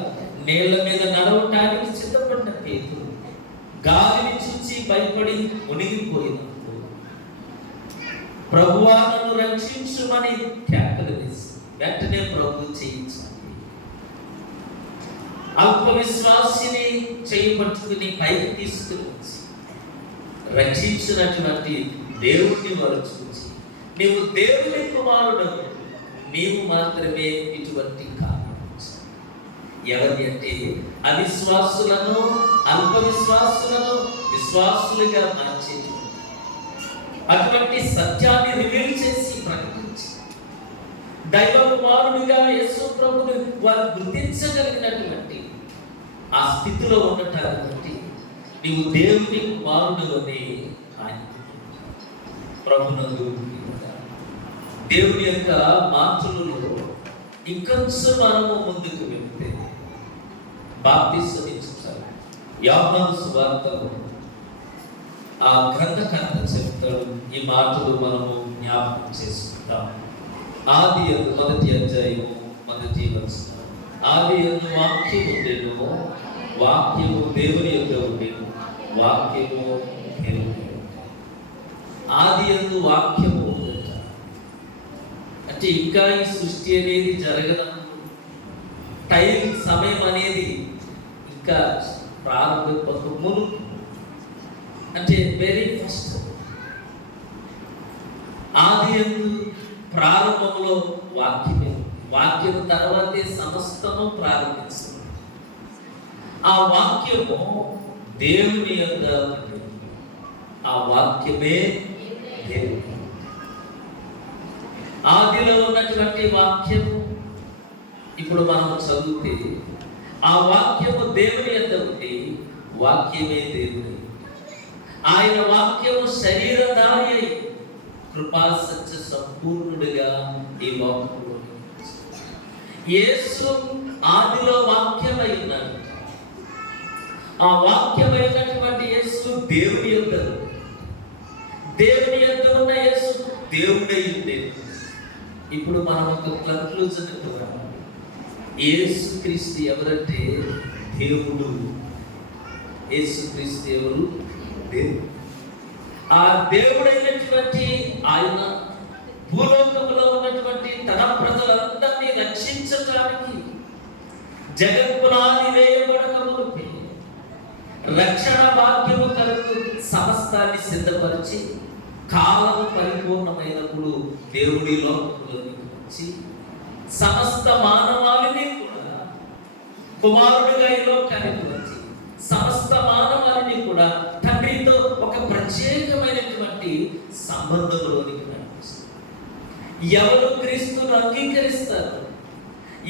నేళ్ల మీద నడవటానికి సిద్ధపడిన పేతురు గాలిని చూచి భయపడి మునిగిపోయినప్పుడు, ప్రభువా నన్ను రక్షించుమని కేకలు వేసి వెంటనే ప్రభు చేయించాలి. అల్ప విశ్వాసిని చేయబట్టుకుని పైకి తీసుకుని వచ్చి రక్షించినటువంటి దేవుడిని వారు చూసి, నీవు దేవుని కుమారుడు, నీవు మాత్రమే ఇటువంటి కారణం. ఎవరి అంటే అవిశ్వాసులను, అల్ప విశ్వాసులను విశ్వాసులుగా మార్చే అటువంటి సత్యాన్ని రివీల్ చేసి ప్రకటించి దైవ కుమారుడిగా యేసు ప్రభువుని వారు గుర్తించగలిగినటువంటి ఆ స్థితిలో ఉండటానికి నీవు దేవుని కుమారుడు అని ఆయన ప్రభునందు దేవుని యొక్క మాటలలో ఇంకొంచెం మనము ముందుకు వెళ్తే బాప్తిసం ఇచ్చారు. యోహాను సువార్తలో ఆ గ్రంథకర్త చెప్తాడు. ఈ మాటలు మనము జ్ఞాపకం చేసుకుంటాం. ఆది యందు 1వ అధ్యాయము 1వ వచనం, ఆది యందు వాక్యము ఉండెను, వాక్యము దేవుని యొద్ద ఉండెను, వాక్యము దేవుని యొద్ద. ఆది యందు వాక్యము ఉండట అంటే ఇంకా ఈ సృష్టి అనేది జరగనప్పుడు, టైం సమయం అనేది ఇంకా ప్రారంభ మునుపు, అంటే వెరీ ఫస్ట్ ఆది యందు ప్రారంభంలో వాక్యమే, వాక్యం తర్వాతే సమస్తము ప్రారంభిస్తుంది. ఆ వాక్యము దేవుని యొద్ద ఉండేది, ఆ వాక్యమే దేవుడు. ఆదిలో ఉన్నటువంటి వాక్యము ఇప్పుడు మనం చదివితే ఆ వాక్యము దేవుని యొద్ద ఉండి వాక్యమే దేవుని. ఆయన వాక్యము శరీరధారి అయి కృపా సత్య సంపూర్ణుడిగా ఈ లోకంలో యేసు ఆదిలో వాక్యమై ఉన్నాడు. ఆ వాక్యమైనటువంటి యేసు దేవుని యొద్ద, దేవుని యొద్ద ఉన్న యేసు దేవుడై ఉండేది. ఇప్పుడు మనం ఒక కన్క్లూజన్ యేసు క్రీస్తు ఎవరంటే దేవుడు. యేసు క్రీస్తు ఎవరు? దేవుడు. ఆ దేవుడైనటువంటి ఆయన భూలోకంలో ఉన్నటువంటి తన ప్రజలందరినీ రక్షించడానికి జగత్పునాది వేయబడకమునుపే రక్షణ భాగ్యము కలుగు సమస్తాన్ని సిద్ధపరిచి కాలము పరిపూర్ణమైనప్పుడు దేవుడి లోకంలోకి వచ్చి సమస్త మానవాళిని కూడా కుమారుడుగా ఈ లోకానికి వచ్చి సమస్త మానవాళిని కూడా తండ్రితో ఒక ప్రత్యేకమైనటువంటి సంబంధంలోనికి నడిపిస్తారు. ఎవరు క్రీస్తును అంగీకరిస్తారు,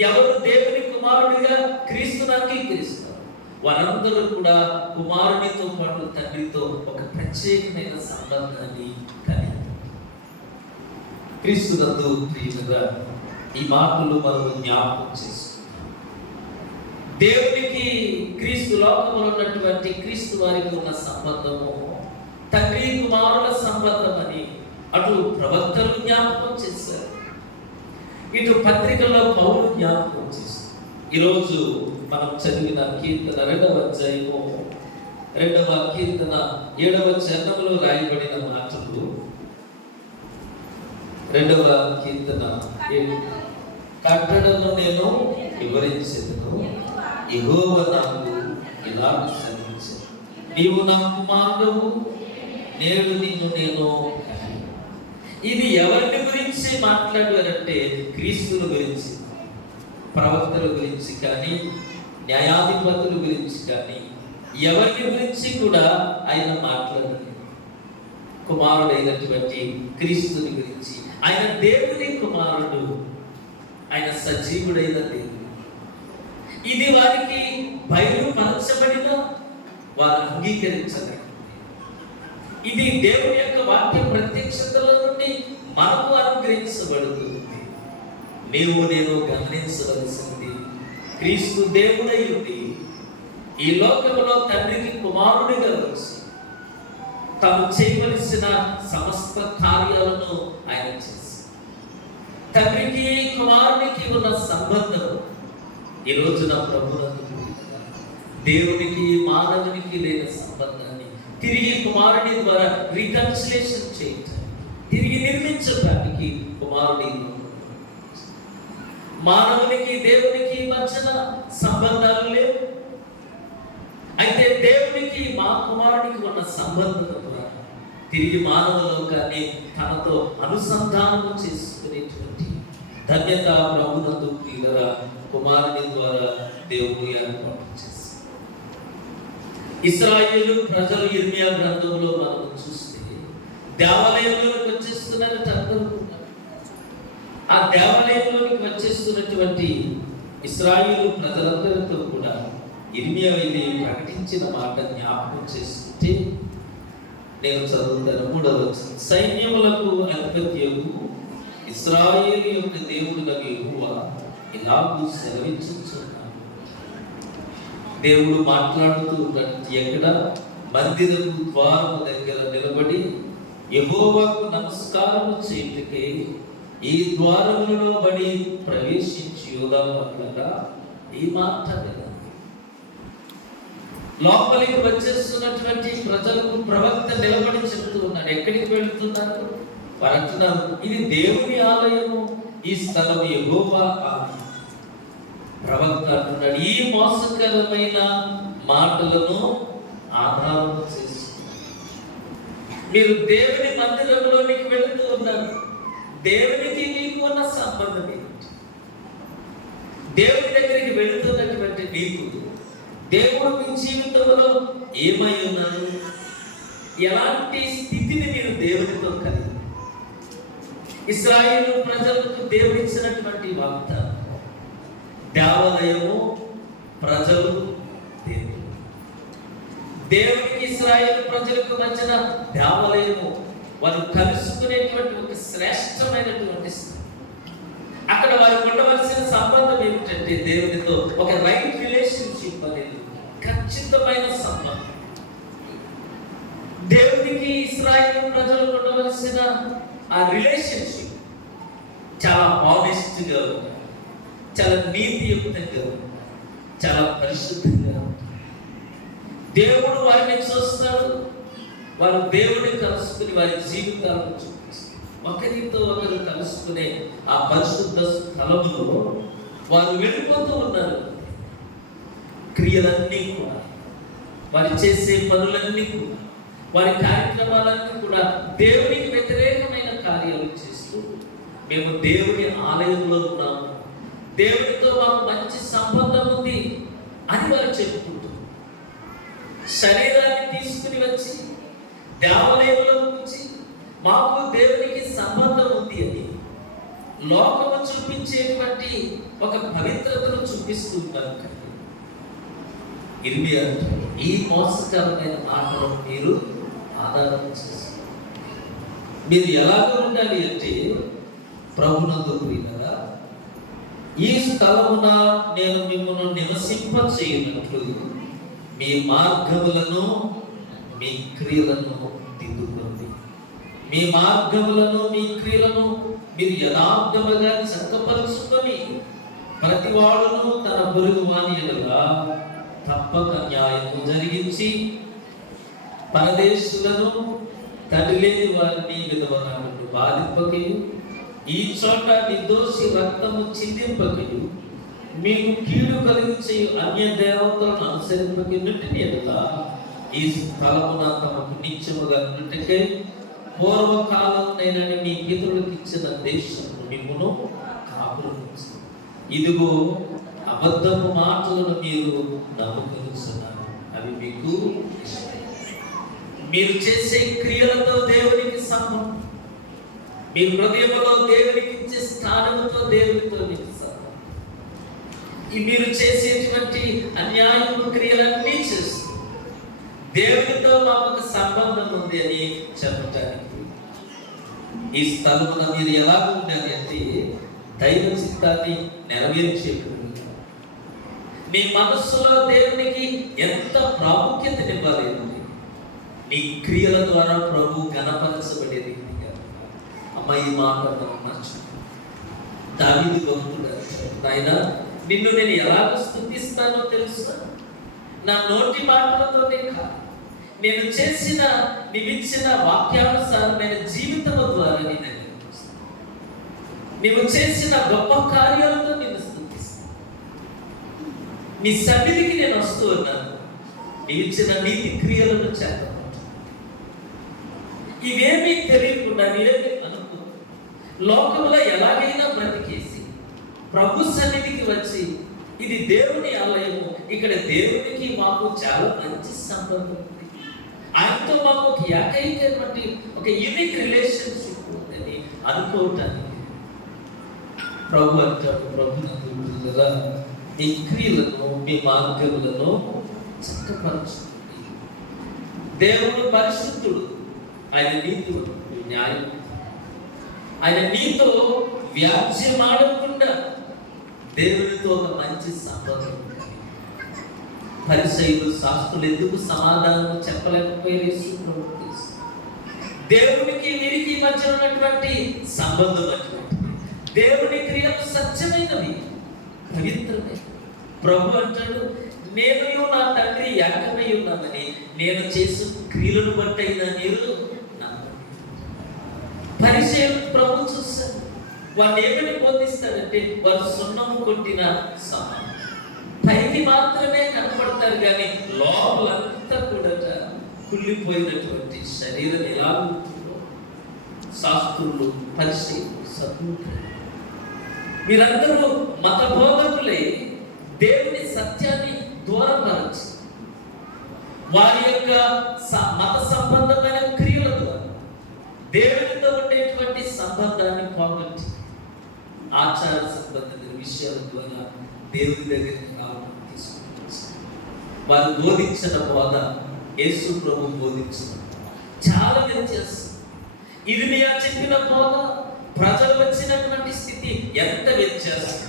ఎవరు దేవుని కుమారుడిగా క్రీస్తును అంగీకరిస్తారు, వారందరూ కూడా కుమారునితో పాటు తండ్రితో ఒక ప్రత్యేకమైన సంబంధాన్ని కలిగి క్రీస్తునందు ప్రియులుగా ఈ మాటలు మనం జ్ఞాపకం చేసుకుంటాం. దేవునికి క్రీస్తు లోకంలో ఉన్నటువంటి క్రీస్తు వారికి ఉన్న సంబంధము తండ్రి కుమారుల సంబంధం అని అటు ప్రవక్తలు జ్ఞాపకం చేశారు, ఇటు పత్రికల్లో పౌలు జ్ఞాపకం చేశారు. ఈరోజు మనం చదివిన కీర్తన 2వ అధ్యాయము 2వ కీర్తన 7వ చరణంలో రాయబడిన మాటలు. 2వ కీర్తన 7 కట్టడను నేను వివరించెదను, యెహోవా నాకు ఇలా సెలవిచ్చెను, నీవు నా కుమారుడవు, నేడు నిన్ను నేను కనిపెట్టాను. ఇది ఎవరిని గురించి మాట్లాడారంటే క్రీస్తుని గురించి, ప్రవక్తల గురించి కానీ, న్యాయాధిపతుల గురించి కానీ, ఎవరి గురించి కూడా ఆయన మాట్లాడలేదు. కుమారుడైనటువంటి క్రీస్తుని గురించి, ఆయన దేవుని కుమారుడు, ఆయన సజీవుడైన దేవుడు. ఇది వారికి బయలుపరచబడిన వారు అంగీకరించలేదు. ఇది దేవుని యొక్క వాక్య ప్రత్యక్షతల నుండి మనకు అనుగ్రహించబడుతుంది. నీవు నేను గమనించవలసింది, క్రీస్తు దేవుడై ఉండి ఈ లోకంలో తండ్రికి కుమారుడిగా వచ్చి తాను చేయవలసిన సమస్త కార్యాలను ఆయన చేసి తండ్రికి కుమారునికి ఉన్న సంబంధం ఈ రోజున ప్రభువునందు దేవునికి మానవునికి లేని సంబంధాన్ని తిరిగి కుమారుడి ద్వారా రీకన్సిలేషన్ చేయటం, తిరిగి నిర్మించడానికి కుమారుడి మానవునికి దేవునికి మధ్యన సంబంధాలు లేవు. అయితే దేవునికి మా కుమారుడికి ఉన్న సంబంధం ద్వారా తిరిగి మానవ లోకాన్ని తనతో అనుసంధానం చేసుకునేటువంటి ధన్యత ప్రభునందు ప్రియులారా కుమారుని ద్వారా దేవుడు ఏర్పాటు చేశారు. ఇశ్రాయేలు ప్రజలు ఇర్మియా గ్రంథంలో మనం చూస్తే దేవాలయంలోకి వచ్చేస్తున్నట్టు అందరూ, ఆ దేవాలయంలోకి వచ్చేస్తున్నటువంటి ఇశ్రాయేలు ప్రజలందరితో కూడా ఇర్మియా ఇది ప్రకటించిన మాట జ్ఞాపకం చేస్తుంటే నేను చదువుతాను. 3వ వచనం, సైన్యములకు అధిపత్యము ఇశ్రాయేలు యొక్క దేవుడుగా యెహోవా ఇలాగూ సెలవించుచున్నాడు. దేవుడు మాట్లాడుతూ ఉన్నట్టు ఎక్కడ మందిరపు ద్వారము దగ్గర నిలబడి యెహోవాకు నమస్కారము చేయుటకే ఈ ద్వారములలో బడి ప్రవేశించి యోదామట్లగా ఈ మాట వినండి. లోపలికి వచ్చేస్తున్నటువంటి ప్రజలకు ప్రవక్త నిలబడి చెప్తూ ఉన్నాడు. ఎక్కడికి వెళుతున్నారు? వారు అంటున్నారు, ఇది దేవుని ఆలయము, ఈ స్థలం యెహోవా ఆలయం. ప్రవక్త అంటున్నాడు, ఈ మోసకరమైన మాటలను ఆధారం చేసి మీరు దేవుని మందిరంలోనికి వెళుతూ ఉన్నారు. దేవునికి మీకు ఉన్న సంబంధం ఏంటి? దేవుని దగ్గరికి వెళుతున్నటువంటి నీకు దేవుడు మీ జీవితంలో ఏమై ఉన్నారు? ఎలాంటి స్థితిని మీరు దేవునితో కలిగి? ఇశ్రాయేలు ప్రజలకు దేవుడు ఇచ్చినటువంటి వాగ్దానం, దేవాలయము, ప్రజలు, దేవుడు. దేవునికి ఇశ్రాయేలు ప్రజలకు మధ్యన దేవాలయము, వారు కలుసుకునేటువంటి ఒక శ్రేష్టమైనటువంటి స్థితి. అక్కడ వారికి ఉండవలసిన సంబంధం ఏమిటంటే దేవునితో ఒక రైట్ రిలేషన్షిప్ అనేది ఖచ్చితమైన సంబంధం. దేవునికి ఇశ్రాయేలు ప్రజలకు ఉండవలసిన ఆ రిలేషన్షిప్ చాలా ఆనెస్ట్గా ఉంది, చాలా నీతియుక్తంగా ఉంది, చాలా పరిశుద్ధంగా ఉంది. దేవుడు వారిని చూస్తాడు, వారు దేవుడిని కలుసుకుని వారి జీవితాలను చూపిస్తారు. ఒకరితో ఒకరు కలుసుకునే ఆ పరిశుద్ధ స్థలములో వారు వెళ్ళిపోతూ ఉన్నారు. క్రియలన్నీ కూడా, వారు చేసే పనులన్నీ కూడా, వారి కార్యక్రమాలన్నీ కూడా దేవునికి వ్యతిరేకమైన కార్యాలు చేస్తూ, మేము దేవుని ఆలయంలో ఉన్నాము, దేవునితో మాకు మంచి సంబంధం ఉంది, అని వారు చెప్పుకుంటారు. శరీరాన్ని తీసుకుని వచ్చి దేవాలయంలో ఉంచి మాకు దేవునికి సంబంధం ఉంది అని లోకము చూపించేటువంటి ఒక పవిత్రతను చూపిస్తూ ఉన్నారు. ఇర్మియా ఈ మోసకరమైన మాటలను మీరు ఆధారం చేస్తారు. మీరు ఎలాగ ఉండాలి అంటే, ప్రభునందు ప్రియులారా, ఈ స్థలమున నేను మిమ్మల్ని నివసింప చేయనట్లు మీ మార్గములను మీ క్రియలను దిద్దుకోండి. మీ మార్గములను మీ క్రియలను మీరు యథార్థముగా చక్కపరుచుకొని ప్రతివాడును తన పొరుగు వాని ఎదుట తప్పక న్యాయము జరిగించి పరదేశులను తండ్రి లేని వారిని విధవరాలను బాధింపకయు ఈ చోట నిర్దోషి రక్తము చిందింపకయు మీకు కీడు కలిగించే అన్య దేవతలను అనుసరింపకయున్నటిని ఎదుట ఈ స్థలమున తమకు నిత్యముగా ఉన్నట్టుకై పూర్వకాలం నేను మీ పితరులకు ఇచ్చిన దేశము మిమ్మును కాపురముంచు. ఇదిగో అబద్ధపు మాటలను మీరు నమ్ముకొనుచున్నారు, అవి మీకు మీరు చేసే క్రియలతో దేవునికి సంబంధం, మీ హృదయంలో దేవునికి ఇచ్చే స్థానముతో దేవునితో మీకు సంబంధం. ఈ మీరు చేసేటువంటి అన్యాయపు క్రియలన్నీ చేస్తూ దేవునితో మాకు సంబంధం ఉంది అని చెప్పటానికి ఈ స్థలమున మీరు ఎలా ఉండాలి అంటే, దైవ చిత్తాన్ని నెరవేర్చేటువంటి నీ మనస్సులో దేవునికి ఎంత ప్రాముఖ్యతనివ్వాలి అంటే, నీ క్రియల ద్వారా ప్రభు గణపరచబడే రీతిగా. అమ్మ, ఈ మాట మర్చి దావీదు భక్తుడు నాయనా, నిన్ను నేను ఎలాగ స్తుతిస్తానో తెలుసా? నా నోటి మాటలతోనే కాదు, నేను చేసిన నీవిచ్చిన వాక్యానుసారమైన జీవితము ద్వారా నీవు చేసిన గొప్ప కార్యాలతో నేను స్తుతిస్తాను. నీ సన్నిధికి నేను వస్తూ ఉన్నాను, నీవిచ్చిన నీతి క్రియలను చేత ఇవేమీ తెలియకుండా నేనేమి అనుకో లోకంలో ఎలాగైనా బ్రతికేసి ప్రభు సన్నిధికి వచ్చి, ఇది దేవుని ఆలయము, ఇక్కడ దేవునికి మాకు చాలా మంచి సంబంధం ఉంది, ఆయనతో మాకు ఒక ఏకైకటువంటి ఒక యూనిక్ రిలేషన్షిప్ ఉందని అనుకోవటానికి ప్రభు అంటాడు, ప్రభునందుగా మీ క్రియలను మీ మార్గములను చక్కపరచుకోండి. దేవుడు పరిశుద్ధుడు, ఆయన నీతి న్యాయం, ఆయన నీతో వ్యాజ్యమాడకుండా దేవునితో ఒక మంచి సంబంధం. పరిసయ్యులు శాస్త్రులు ఎందుకు సమాధానం చెప్పలేకపోయారు? దేవునికి వీరికి మధ్య ఉన్నటువంటి సంబంధం అటువంటి దేవుని క్రియలు సత్యమైనవి, పవిత్రమే. ప్రభు అంటాడు, నేను నా తండ్రి ఏకమై ఉన్నామని నేను చేసిన క్రియలను బట్టి అయినా మీరు పరిచయం ప్రభు చూస్తారు. వాళ్ళు ఏమని బోధిస్తారంటే, వారు సున్నం కొట్టిన సమానం, పైకి మాత్రమే కనపడతారు కానీ లోపలంతా కూడా కుళ్ళిపోయినటువంటి శరీరం ఎలా ఉంటుందో శాస్త్రులు పరిచయం సద్గురు మీరందరూ మత బోధకులే దేవుని సత్యాన్ని దూరపరచి వారి యొక్క మత సంబంధమైన క్రియల ద్వారా దేవునితో ఉండేటువంటి సంబంధాన్ని పోగొట్టి ఆచార సంబంధమైన విషయాల ద్వారా దేవుని దగ్గరికి రావడం తీసుకుంటారు. వారు బోధించిన బోధ యేసు ప్రభు బోధించిన చాలా వ్యత్యాసం. ఇర్మియా చెప్పిన బోధ, ప్రజలు వచ్చినటువంటి స్థితి ఎంత వ్యత్యాసం,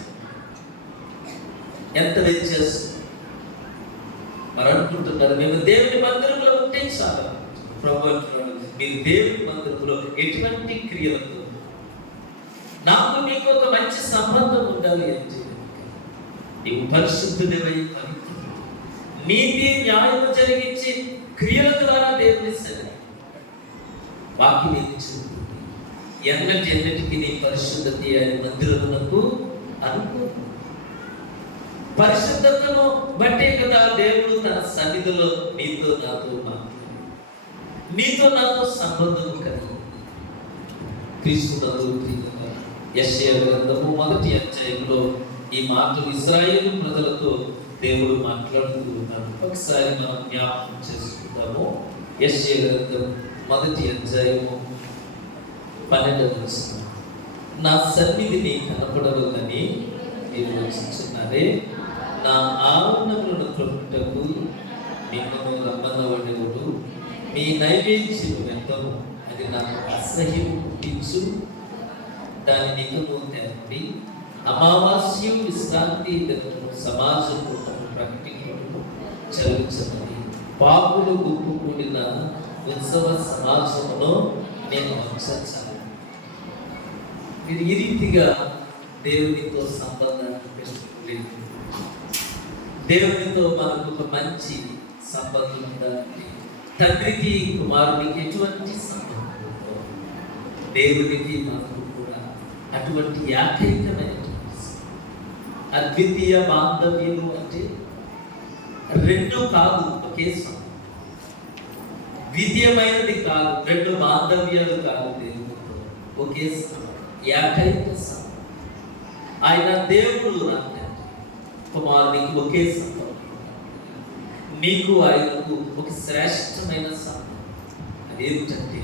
ఎంత వ్యత్యాసం. మరి అనుకుంటున్నారు, మేము దేవుని మందిరంలో ఉంటే చాలు. ప్రభు అంటున్నాడు, మీరు దేవుని మందిరంలో ఎటువంటి క్రియలతో నాకు మీకు ఒక మంచి సంబంధం ఉండాలి అంటే, నీవు పరిశుద్ధుడివై పవిత్రుడు, నీతి న్యాయము జరిగించి క్రియల ద్వారా దేవుని సరే వాక్యం ఎన్నటికి నీ పరిశుద్ధత అని మందిరమునకు అనుకో. పరిశుద్ధతను బట్టే కదా దేవుడు తన సన్నిధిలో నీతో నాతో నీతో నాతో సంబంధం కలిగి. క్రీస్తునందు యెషయా గ్రంథము 1వ అధ్యాయంలో ఈ మాటలు ఇశ్రాయేలు ప్రజలతో దేవుడు మాట్లాడుతూ ఉన్నాడు. ఒకసారి మనం జ్ఞాపకం చేసుకుంటాము. యెషయా గ్రంథం 1వ అధ్యాయము 12వ వచనం. నా సన్నిధిని కనపడవలని మీరు రక్షించున్నారే, నా ఆవరణములను త్రొక్కుటకు మిమ్మల్ని రమ్మన్నవాడెవడు? మీ నైవేద్యం ఎంతను అది నాకు అసహ్యం పుట్టించు, దాని నికము తెంపి అమావాస్య విశ్రాంతి దినము సమాజం ప్రకటించడం చదివించమని పాపులు గుంపు కూడిన ఉత్సవ సమాజంలో నేను వంచాలి. మీరు ఈ రీతిగా దేవునితో సంబంధాన్ని పెట్టుకోలేదు. దేవునితో మనకు ఒక మంచి సంబంధం ఉండాలి. తండ్రికి కుమారునికి ఎటువంటి సంబంధం ఉందో దేవునికి మనకు కూడా అటువంటి ఏకైకమైనటువంటి అద్వితీయ బాంధవ్యము అంటే రెండు కాదు, ఒకే సంబంధం. ద్వితీయమైనది కాదు, రెండు బాంధవ్యాలు కాదు. దేవునితో ఒకే సంబంధం, ఏకైక సంబంధం. ఆయన దేవుడు అంటే కుమారునికి ఒకే సంబంధం. నీకు ఆయనకు ఒక శ్రేష్టమైన సంబంధం. అదేమిటంటే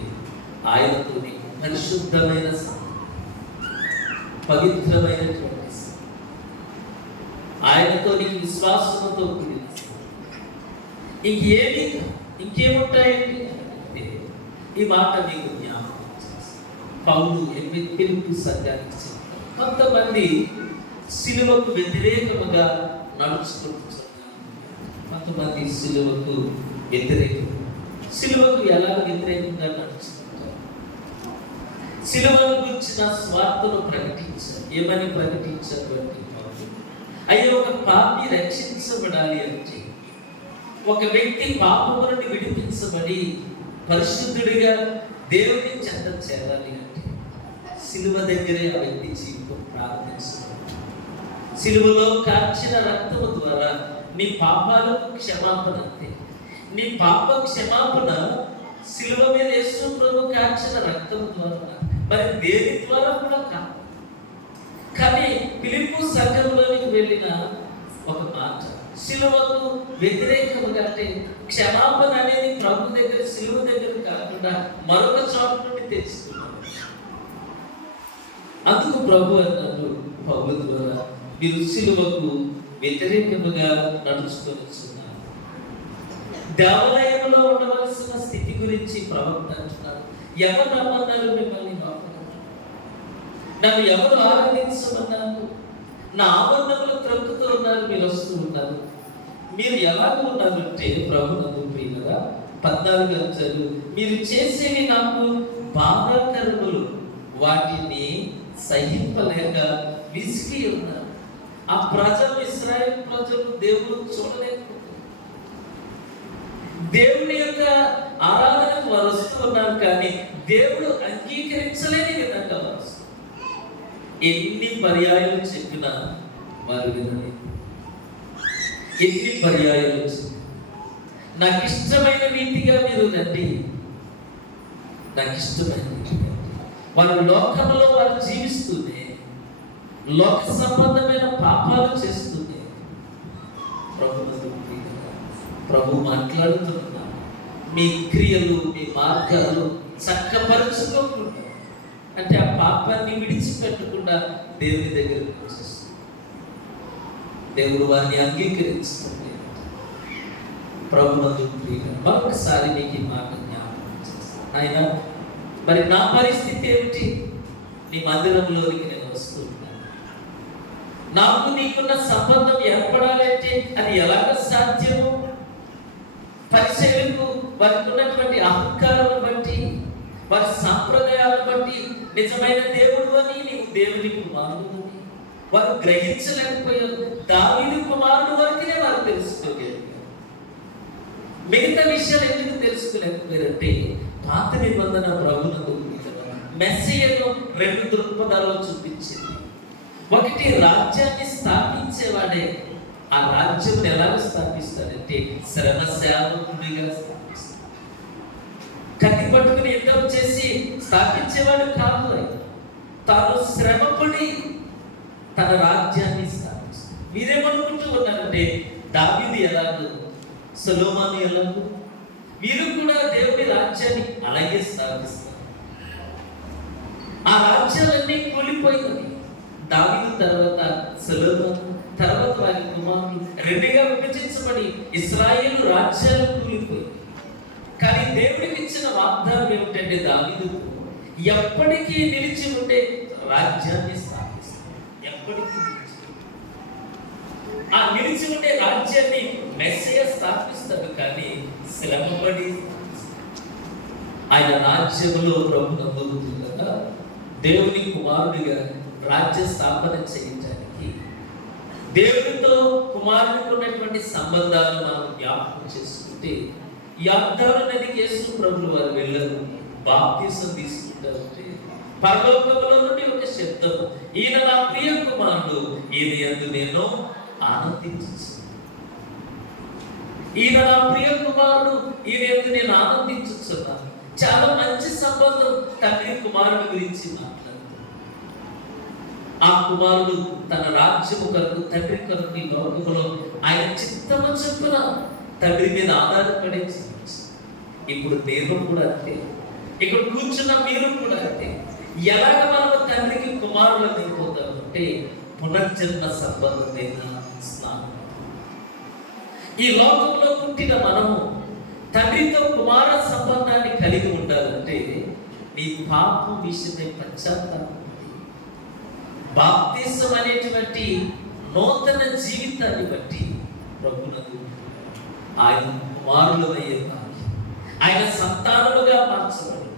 ఆయనతో నీకు పరిశుద్ధమైన సంబంధం, పవిత్రమైనటువంటి సంబంధం. ఆయనతో నీకు విశ్వాసంతో కూడిన ఇంకేముంటాయండి అంటే ఈ మాట మీకు జ్ఞాపకం చేస్తాను. పౌలు పిలుపు సంఘానికి చెప్తారు. కొంతమంది సిలువకు వ్యతిరేకముగా నడుచుకుంటున్నారు, కొంతమంది సిలువకు వ్యతిరేకంగా. సిలువకు ఎలా వ్యతిరేకంగా నడుచుకుంటారు? సిలువను గురించిన స్వార్థను ప్రకటించారు. ఏమని ప్రకటించారు అంటే, అయ్యో ఒక పాపి రక్షించబడాలి అంటే, ఒక వ్యక్తి పాపము నుండి విడిపించబడి పరిశుద్ధుడిగా దేవుని చెంత చేరాలి అంటే సిలువ దగ్గరే ఆ వ్యక్తి జీవితం ప్రారంభించాలి. సిలువలో కార్చిన రక్తము ద్వారా నీ పాపాలకు క్షమాపణ అంతే. నీ పాప క్షమాపణ సిలువ మీద యేసు ప్రభు కార్చిన రక్తం ద్వారా, మరి దేని ద్వారా కూడా కాదు. కానీ పిలుపు సంఘంలోనికి వెళ్ళిన ఒక మాట, సిలువకు వ్యతిరేకముగా అంటే క్షమాపణ అనేది ప్రభు దగ్గర, సిలువ దగ్గర కాకుండా మరొక చోట నుండి తెచ్చుకున్నాడు. అందుకు ప్రభు అన్నాడు పౌలు ద్వారా, మీరు సిలువకు వ్యతిరేకముగా నడుచుకొనిచున్నారు. దేవాలయంలో ఉండవలసిన స్థితి గురించి ప్రవక్త అంటున్నారు. ఎవరు రమ్మన్నారు మిమ్మల్ని? నన్ను ఎవరు ఆరాధించమన్నారు? నా ఆవరణములు త్రక్కుతూ ఉన్నారు, మీరు వస్తూ ఉన్నారు. మీరు ఎలాగ ఉన్నారంటే ప్రభు నందు ప్రియులారా, 14వ వచనం, మీరు చేసేవి నాకు బాధాకరములు, వాటిని సహింపలేక విసిగి ఉన్నారు. ఆ ప్రజలు, ఇశ్రాయేలు ప్రజలు దేవుడు చూడలేకపోతున్నారు. దేవుని యొక్క ఆరాధనకు వారు వస్తూ ఉన్నారు, కానీ దేవుడు అంగీకరించలేని విధంగా వారు వస్తారు. ఎన్ని పర్యాయాలు చెప్పినా వారు వినని, ఎన్ని పర్యాయాలు నాకు ఇష్టమైన రీతిగా మీరు రండి, నాకు ఇష్టమైన రీతిగా. వారు లోకంలో వారు జీవిస్తూనే లోక సంబంధమైన పాపాలు చేస్తూనే ప్రభు మాట్లాడుతున్నారు. మీ క్రియలు, మీ మార్గాలు చక్కపరుచుకోకుండా, అంటే ఆ పాపాన్ని విడిచిపెట్టకుండా దేవుని దగ్గరకు వచ్చేస్తుంది. దేవుడు వారిని అంగీకరిస్తుంది. ప్రభునందు ప్రియులారా, మరొకసారి మీకు ఈ మాట జ్ఞాపకం చేస్తాను. ఆయన, మరి నా పరిస్థితి ఏమిటి? నీ మందిరంలోనికి నేను వస్తూ ఉంటాను. నాకు నీకున్న సంబంధం ఏర్పడాలంటే అది ఎలాగ సాధ్యము? పరిచయులకు వారికి ఉన్నటువంటి అహంకారాలను బట్టి, వారి సాంప్రదాయాలను బట్టి నిజమైన దేవుడు అని, నీవు దేవుని కుమారుడు అని వారు గ్రహించలేకపోయారు. దావీదు కుమారుడు వరకునే వారు తెలుసుకోగలిగారు. మిగతా విషయాలు ఎందుకు తెలుసుకోలేకపోయారంటే, పాత నిబంధన ప్రభువునకు మెస్సీయను 2 దృక్పథాల్లో చూపించింది. ఒకటి, రాజ్యాన్ని స్థాపించేవాడే. ఆ రాజ్యం ఎలా స్థాపిస్తాడంటే శ్రమ సేవకుడిగా స్థాపిస్తాడు. కత్తి పట్టుకుని యుద్ధం చేసి స్థాపించేవాడు కాదు. తాను శ్రమపడి తన రాజ్యాన్ని స్థాపిస్తాడు. మీరేమనుకుంటూ ఉన్నారంటే దావీదు ఎలాగో, సొలొమోను ఎలాగో, వీరు కూడా దేవుని రాజ్యాన్ని అలాగే స్థాపిస్తారు. ఆ రాజ్యాలన్నీ కూలిపోయినవి. దావీదు తర్వాత సొలొమోను, తర్వాత వారి కుమారులు రెండుగా విభజించబడి ఇశ్రాయేలు రాజ్యాలు కూలిపోయి. కానీ దేవుడికి ఇచ్చిన వాగ్దానం ఏమిటంటే దావీదుకు ఎప్పటికీ నిలిచి ఉండే రాజ్యాన్ని స్థాపిస్తాడు. ఎప్పటికీ ఆ నిలిచి ఉండే రాజ్యాన్ని మెస్సయ్య స్థాపిస్తాడు. కానీ శ్రమపడి ఆయన రాజ్యములో ప్రభు నమ్ముతుండగా దేవుని కుమారుడిగా రాజ్య స్థాపన చేయడానికి దేవునితో కుమారుడికి ఉన్నటువంటి సంబంధాలు మనం జ్ఞాపకం చేసుకుంటే, యార్దాను నదికి యేసు ప్రభువు వారు వెళ్ళరు, బాప్తిసం తీసుకుంటారు. పరలోకములో నుండి ఒక శబ్దం, ఈయన నా ప్రియ కుమారుడు, ఈయన యందు నేను ఆనందించు. ఈయన నా ప్రియ కుమారుడు, ఈయన యందు నేను ఆనందించుచున్నాను. చాలా మంచి సంబంధం తండ్రి కుమారుడి గురించి మాట్లాడుతుంది. ఆ కుమారుడు తన రాజ్యము కొరకు, తండ్రి కొరకు ఈ లోకములో ఆయన చిత్తము చొప్పున తండ్రి మీద ఆధారపడే జీవించారు. ఇప్పుడు నేను కూడా అంతే, ఇక్కడ కూర్చున్న మీరు కూడా అంతే. ఎలాగ మనం తండ్రికి కుమారులు అయిపోతామంటే పునర్జన్మ సంబంధమైన స్నానం. ఈ లోకంలో పుట్టిన మనము తండ్రితో కుమార సంబంధాన్ని కలిగి ఉండాలంటే నీ పాపం విషయమై పశ్చాత్తాపం, బాప్తిసం అనేటువంటి నూతన జీవితాన్ని బట్టి ప్రభువునకు ఆయన కుమారులమయ్యే భాగ్యం, ఆయన సంతానముగా మార్చబడి,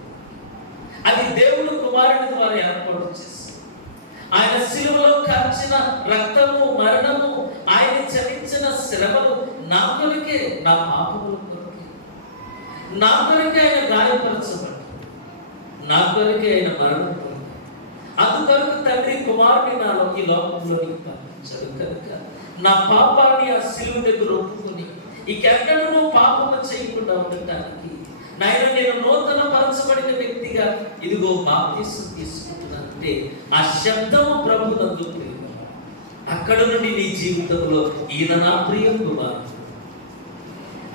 అది దేవుడు కుమారుని ద్వారా ఏర్పాటు చేసి, ఆయన శిలువలో కార్చిన రక్తము, మరణము, ఆయన చరించిన శ్రమలు నా కొరకే, నా పాపముల కొరకే, నా కొరకే ఆయన గాయపరచబడి, నా కొరకే ఆయన మరణం కొరకు, అందుకొరకు తండ్రి కుమారుని నాలో ఈ లోకంలోనికి పంపించాడు. కనుక నా పాపాన్ని ఆ శిలువ దగ్గర ఒప్పుకొని ఇకెక్కడనూ పాపము చేయకుండా ఉండటానికి నాయన నేను నూతన పరచబడిన వ్యక్తిగా ఇదిగో బాప్తిసం తీసుకుంటున్నానంటే ఆ శబ్దము ప్రభు నందు ప్రియ. అక్కడ నుండి నీ జీవితంలో ఈయన నా ప్రియ కుమారుడు,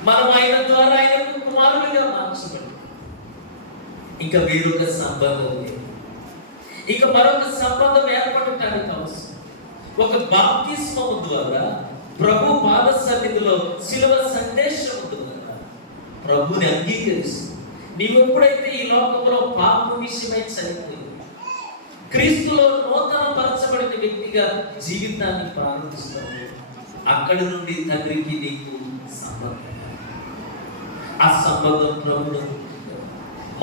మనం ఆయన ద్వారా ఆయనకు కుమారుడిగా మార్చబడి, ఇంకా వేరొక సంబంధం లేదు, ఇక మరొక సంబంధం ఏర్పడటానికి అవసరం. ఒక బాప్తిస్మము ద్వారా ప్రభు పాద సన్నిధిలో శిలువ సందేశం ద్వారా ప్రభుని అంగీకరిస్తూ నీవు ఎప్పుడైతే ఈ లోకంలో పాపం విషయమై చనిపోయి క్రీస్తులో నూతన పరచబడిన వ్యక్తిగా జీవితాన్ని ప్రారంభిస్తావు, అక్కడి నుండి తండ్రికి నీకు సంబంధం. ఆ సంబంధం ప్రభుడు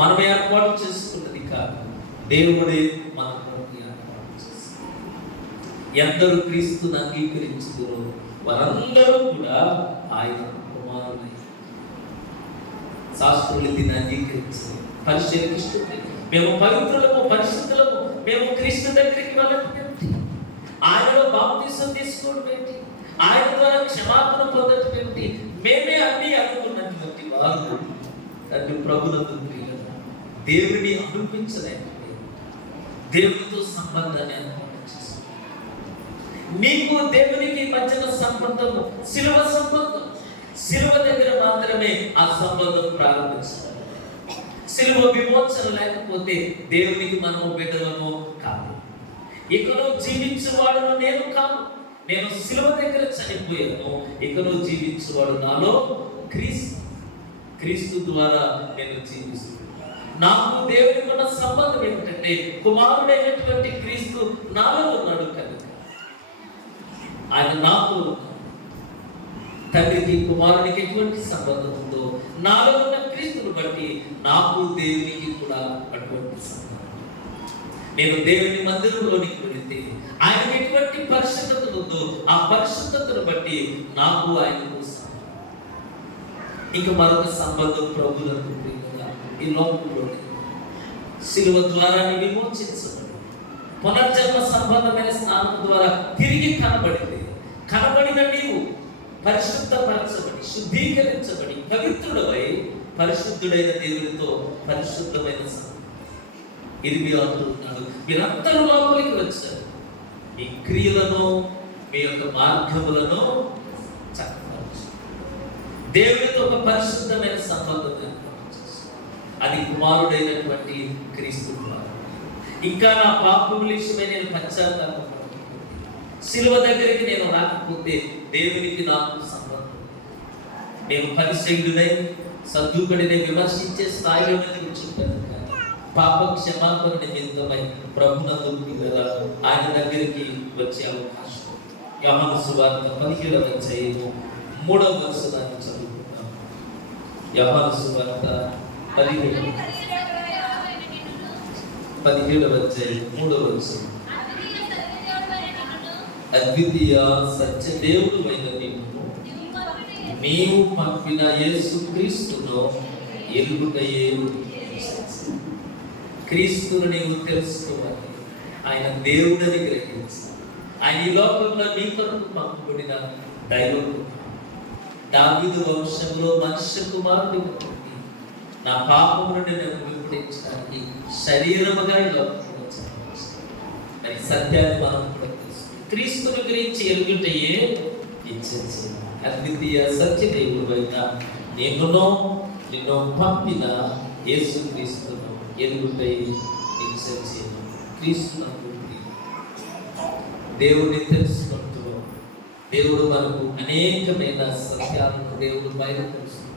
మనం ఏర్పాటు చేసుకున్నది కాదు, దేవుడే మన కొరకు ఏర్పాటు చేస్తాడు. ఎందరూ క్రీస్తుని అంగీకరించుదురో వారందరూ కూడా ఆయన కుమారులై. శాస్త్రులు దీన్ని అంగీకరించారు, పరిచయం ఇస్తుంది. మేము పవిత్రులము, పరిశుద్ధులము, మేము క్రీస్తు దగ్గరికి వెళ్ళటం ఏంటి, ఆయనలో బాప్తిసం తీసుకోవడం ఏంటి, ఆయన ద్వారా క్షమాపణ పొందటం ఏంటి, మేమే అన్ని అనుకున్నటువంటి వారు తండ్రి ప్రభునందు దేవుని అనిపించలేకపోతే దేవునితో సంబంధాన్ని ఏర్పాటు చేసుకో. నీకు దేవునికి మధ్యన సంబంధము శిలువ సంబంధం. శిలువ దగ్గర మాత్రమే ఆ సంబంధం ప్రారంభించాలి. శిలువ విమోచన లేకపోతే దేవునికి మనము బిడ్డలను కాదు. ఇకను జీవించేవాడును నేను కాదు, నేను శిలువ దగ్గర చనిపోయాను, ఇకను జీవించేవాడు నాలో క్రీస్తు ద్వారా నేను జీవిస్తున్నాను. నాకు దేవునికి ఉన్న సంబంధం ఏమిటంటే కుమారుడైనటువంటి క్రీస్తు నాలో ఉన్నాడు కనుక ఆయన నాతో తండ్రికి కుమారునికి ఎటువంటి సంబంధం ఉందో నాలో ఉన్న క్రీస్తుని బట్టి నాకు దేవునికి కూడా అటువంటి సంబంధం. నేను దేవుని మందిరంలోనికి వెళితే ఆయనకి ఎటువంటి పరిశుద్ధత ఉందో ఆ పరిశుద్ధతను బట్టి నాకు ఆయనకు సంబంధం. ఇక మరొక సంబంధం ప్రభువులకు ఈ లోకంలో శిలువ ద్వారా విమోచించబడి పునర్జన్మ సంబంధమైన స్నానం ద్వారా తిరిగి కనబడిన నీవు పరిశుద్ధపరచబడి, శుద్ధీకరించబడి, పవిత్రుడవై పరిశుద్ధుడైన దేవునితో పరిశుద్ధమైన సంబంధం. ఇది మీరు అంటున్నాడు, మీరందరూ లోపలికి వచ్చారు, మీ క్రియలను మీ యొక్క మార్గములను చక్కగా దేవునితో ఒక పరిశుద్ధమైన సంబంధం ఏర్పాటు చేశాడు. అది కుమారుడైనటువంటి క్రీస్తు ద్వారా. ఇంకా నా పాపముల విషయమై నేను పశ్చాత్తాపం సిలువ దగ్గరికి నేను రాకపోతే దేవునికి నాకు సంబంధం. నేను పరిశైలుడై సద్దుకుడిని విమర్శించే స్థాయిలో కూర్చుంటాను. పాప క్షమాపణ నిమిత్తమై ప్రభునందుకు కదా ఆయన దగ్గరికి వచ్చే అవకాశం. యోహాను సువార్త 17వ అధ్యాయము 3వ వచనాన్ని చదువుకుందాం. యోహాను సువార్త 17వ అధ్యాయం 3వ వచనం. అద్వితీయ సత్యదేవుడు అయిన నిన్ను నీవు పంపిన యేసు క్రీస్తును ఎరుగుటయే. క్రీస్తును నీవు తెలుసుకోవాలి. ఆయన దేవుడని గ్రహించాలి. ఆయన ఈ లోకంలో నీ కొరకు పంపబడిన దైవం. దావీదు వంశంలో మనుష్య కుమారుడు పుట్టి నా పాపమును నేను విమోచించడానికి శరీరముగా ఈ లోకంలో వచ్చాను. మరి సత్యాన్ని మనం కూడా తెలుసుకుంటాం. క్రీస్తుని గురించి ఎరుగుటయే ఇచ్చేసి అద్వితీయ సత్యదేవుడు అయిన నిన్ను పంపిన యేసు క్రీస్తును ఎరుగుటయే ఇచ్చేసి క్రీస్తును దేవుడిని తెలుసుకుంటూ దేవుడు మనకు అనేకమైన సత్యాలను దేవుడు బయలుపరుస్తుంది.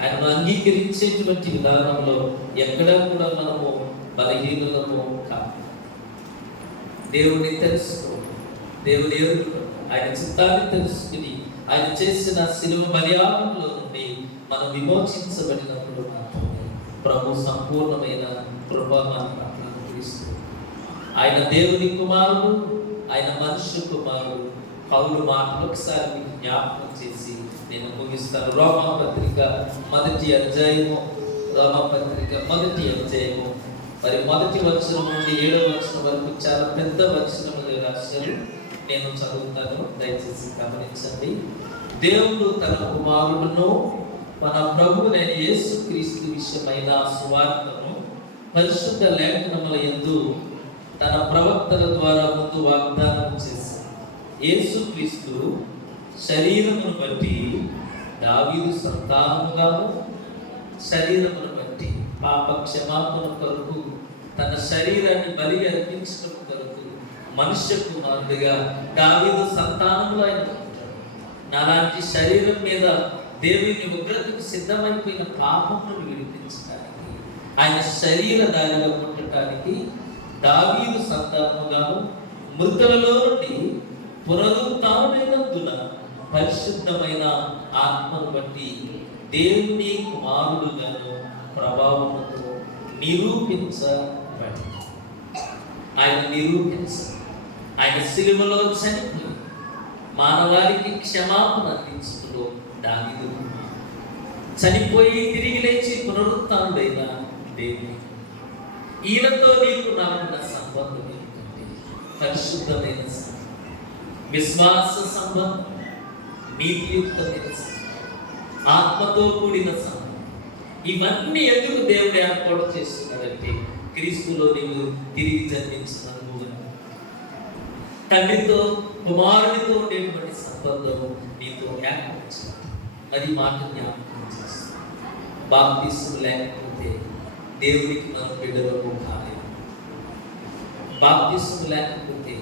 ఆయనను అంగీకరించేటువంటి విధానంలో ఎక్కడా కూడా మనము బలహీనము కాదు. దేవుడిని తెలుసుకో, దేవుని ఎరుగుట, ఆయన చిత్తాన్ని తెలుసుకుని ఆయన చేసిన శిలువ బలియాగంలో నుండి మనం విమోచించబడినప్పుడు మాత్రమే ప్రభు సంపూర్ణమైన కృప మనకు అనుగ్రహిస్తుంది. ఆయన దేవుని కుమారుడు, ఆయన మనుష్య కుమారుడు. పౌలు మాటలు ఒకసారి మీకు జ్ఞాపకం చేసి నేను ముగిస్తాను. రోమాపత్రిక 1వ అధ్యాయము మరి 1వ వచనం నుండి 7వ వచనం వరకు చాలా పెద్ద వచనములు రాశారు. నేను చదువుతాను, దయచేసి గమనించండి. దేవుడు తన కుమారుడును మన ప్రభువైన యేసు క్రీస్తు విషయమైన సువార్తను పరిశుద్ధ లేఖనముల యందు తన ప్రవక్తల ద్వారా ముందు వాగ్దానం చేశారు. యేసు క్రీస్తు శరీరమును బట్టి దావీదు సంతానముగాను, శరీరమును బట్టి పాప క్షమాపణ కొరకు తన శరీరాన్ని బలి అర్పించడం కొరకు మనుష్య కుమారుడిగా దావీదు సంతానంలో ఆయన ఉంటాడు. నాలాంటి శరీరం మీద దేవుని ఉగ్రతకు సిద్ధమైపోయిన పాపమును విడిపించడానికి, ఆయన శరీరధారిగా ఉండటానికి దావీదు సంతానముగాను, మృతులలో నుండి పునరుత్థానమైనందున పరిశుద్ధమైన ఆత్మను బట్టి దేవుని కుమారుడుగాను ప్రభావముతో నిరూపించబడి ఆయన సిలువలో చనిపోయి మానవాళికి క్షమాపణ అందించుటలో దావీదు చనిపోయి తిరిగి లేచి పునరుత్థానుడైన దేవుని. ఈయనతో నీకు నాకున్న సంబంధం ఏంటంటే పరిశుద్ధమైన సంబంధం, విశ్వాస సంబంధం, నీతియుక్తమైన సంబంధం, ఆత్మతో కూడిన సంబంధం. ఇవన్నీ ఎందుకు దేవుడు ఏర్పాటు చేస్తున్నాడంటే క్రీస్తులో నీవు తిరిగి జన్మించినందుకు తండ్రితో కుమారునితో ఉండేటువంటి సంబంధం నీతో ఏర్పరచాలి. అది మాట జ్ఞాపకం చేస్తాం. బాప్తిస్మం లేకపోతే దేవునికి మనం బిడ్డలకు కాలేదు. బాప్తిస్మం లేకపోతే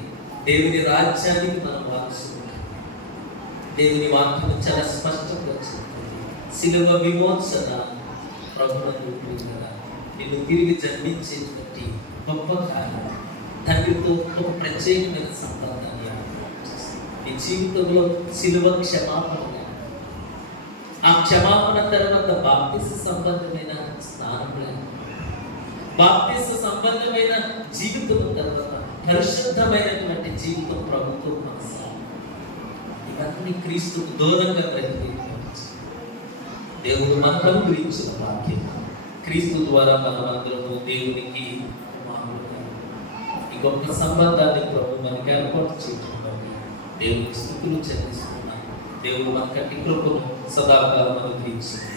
దేవుని రాజ్యానికి మనం వారసులు. దేవుని వాక్యం చాలా స్పష్టంగా చెప్తుంది. శిలువ విమోచన ప్రభువును నిన్ను తిరిగి జన్మించేటువంటి గొప్ప కార్యం. తండ్రితో ఒక ప్రత్యేకమైన సంబంధాన్ని నీ జీవితంలో శిలువ క్షమాపణ, ఆ క్షమాపణ తర్వాత బాప్తిస్మ సంబంధమైన స్నానం, బాప్తిస్మ సంబంధమైన జీవితం తర్వాత పరిశుద్ధమైనటువంటి జీవితం ప్రభుత్వం కొనసాగాలి. ఇవన్నీ క్రీస్తుకు దూరంగా ప్రతిబింబించాలి. దేవుడు మనకు అనుగ్రహించిన వాక్యం. క్రీస్తు ద్వారా మనమందరము దేవునికి ఈ గొప్ప సంబంధాన్ని ప్రభు మనకి ఏర్పాటు చేయడం దేవునికి స్తుతులు చెల్లిస్తున్నాం. దేవుడు మనకంటి కృపను సదాకాలం అనుగ్రహించింది.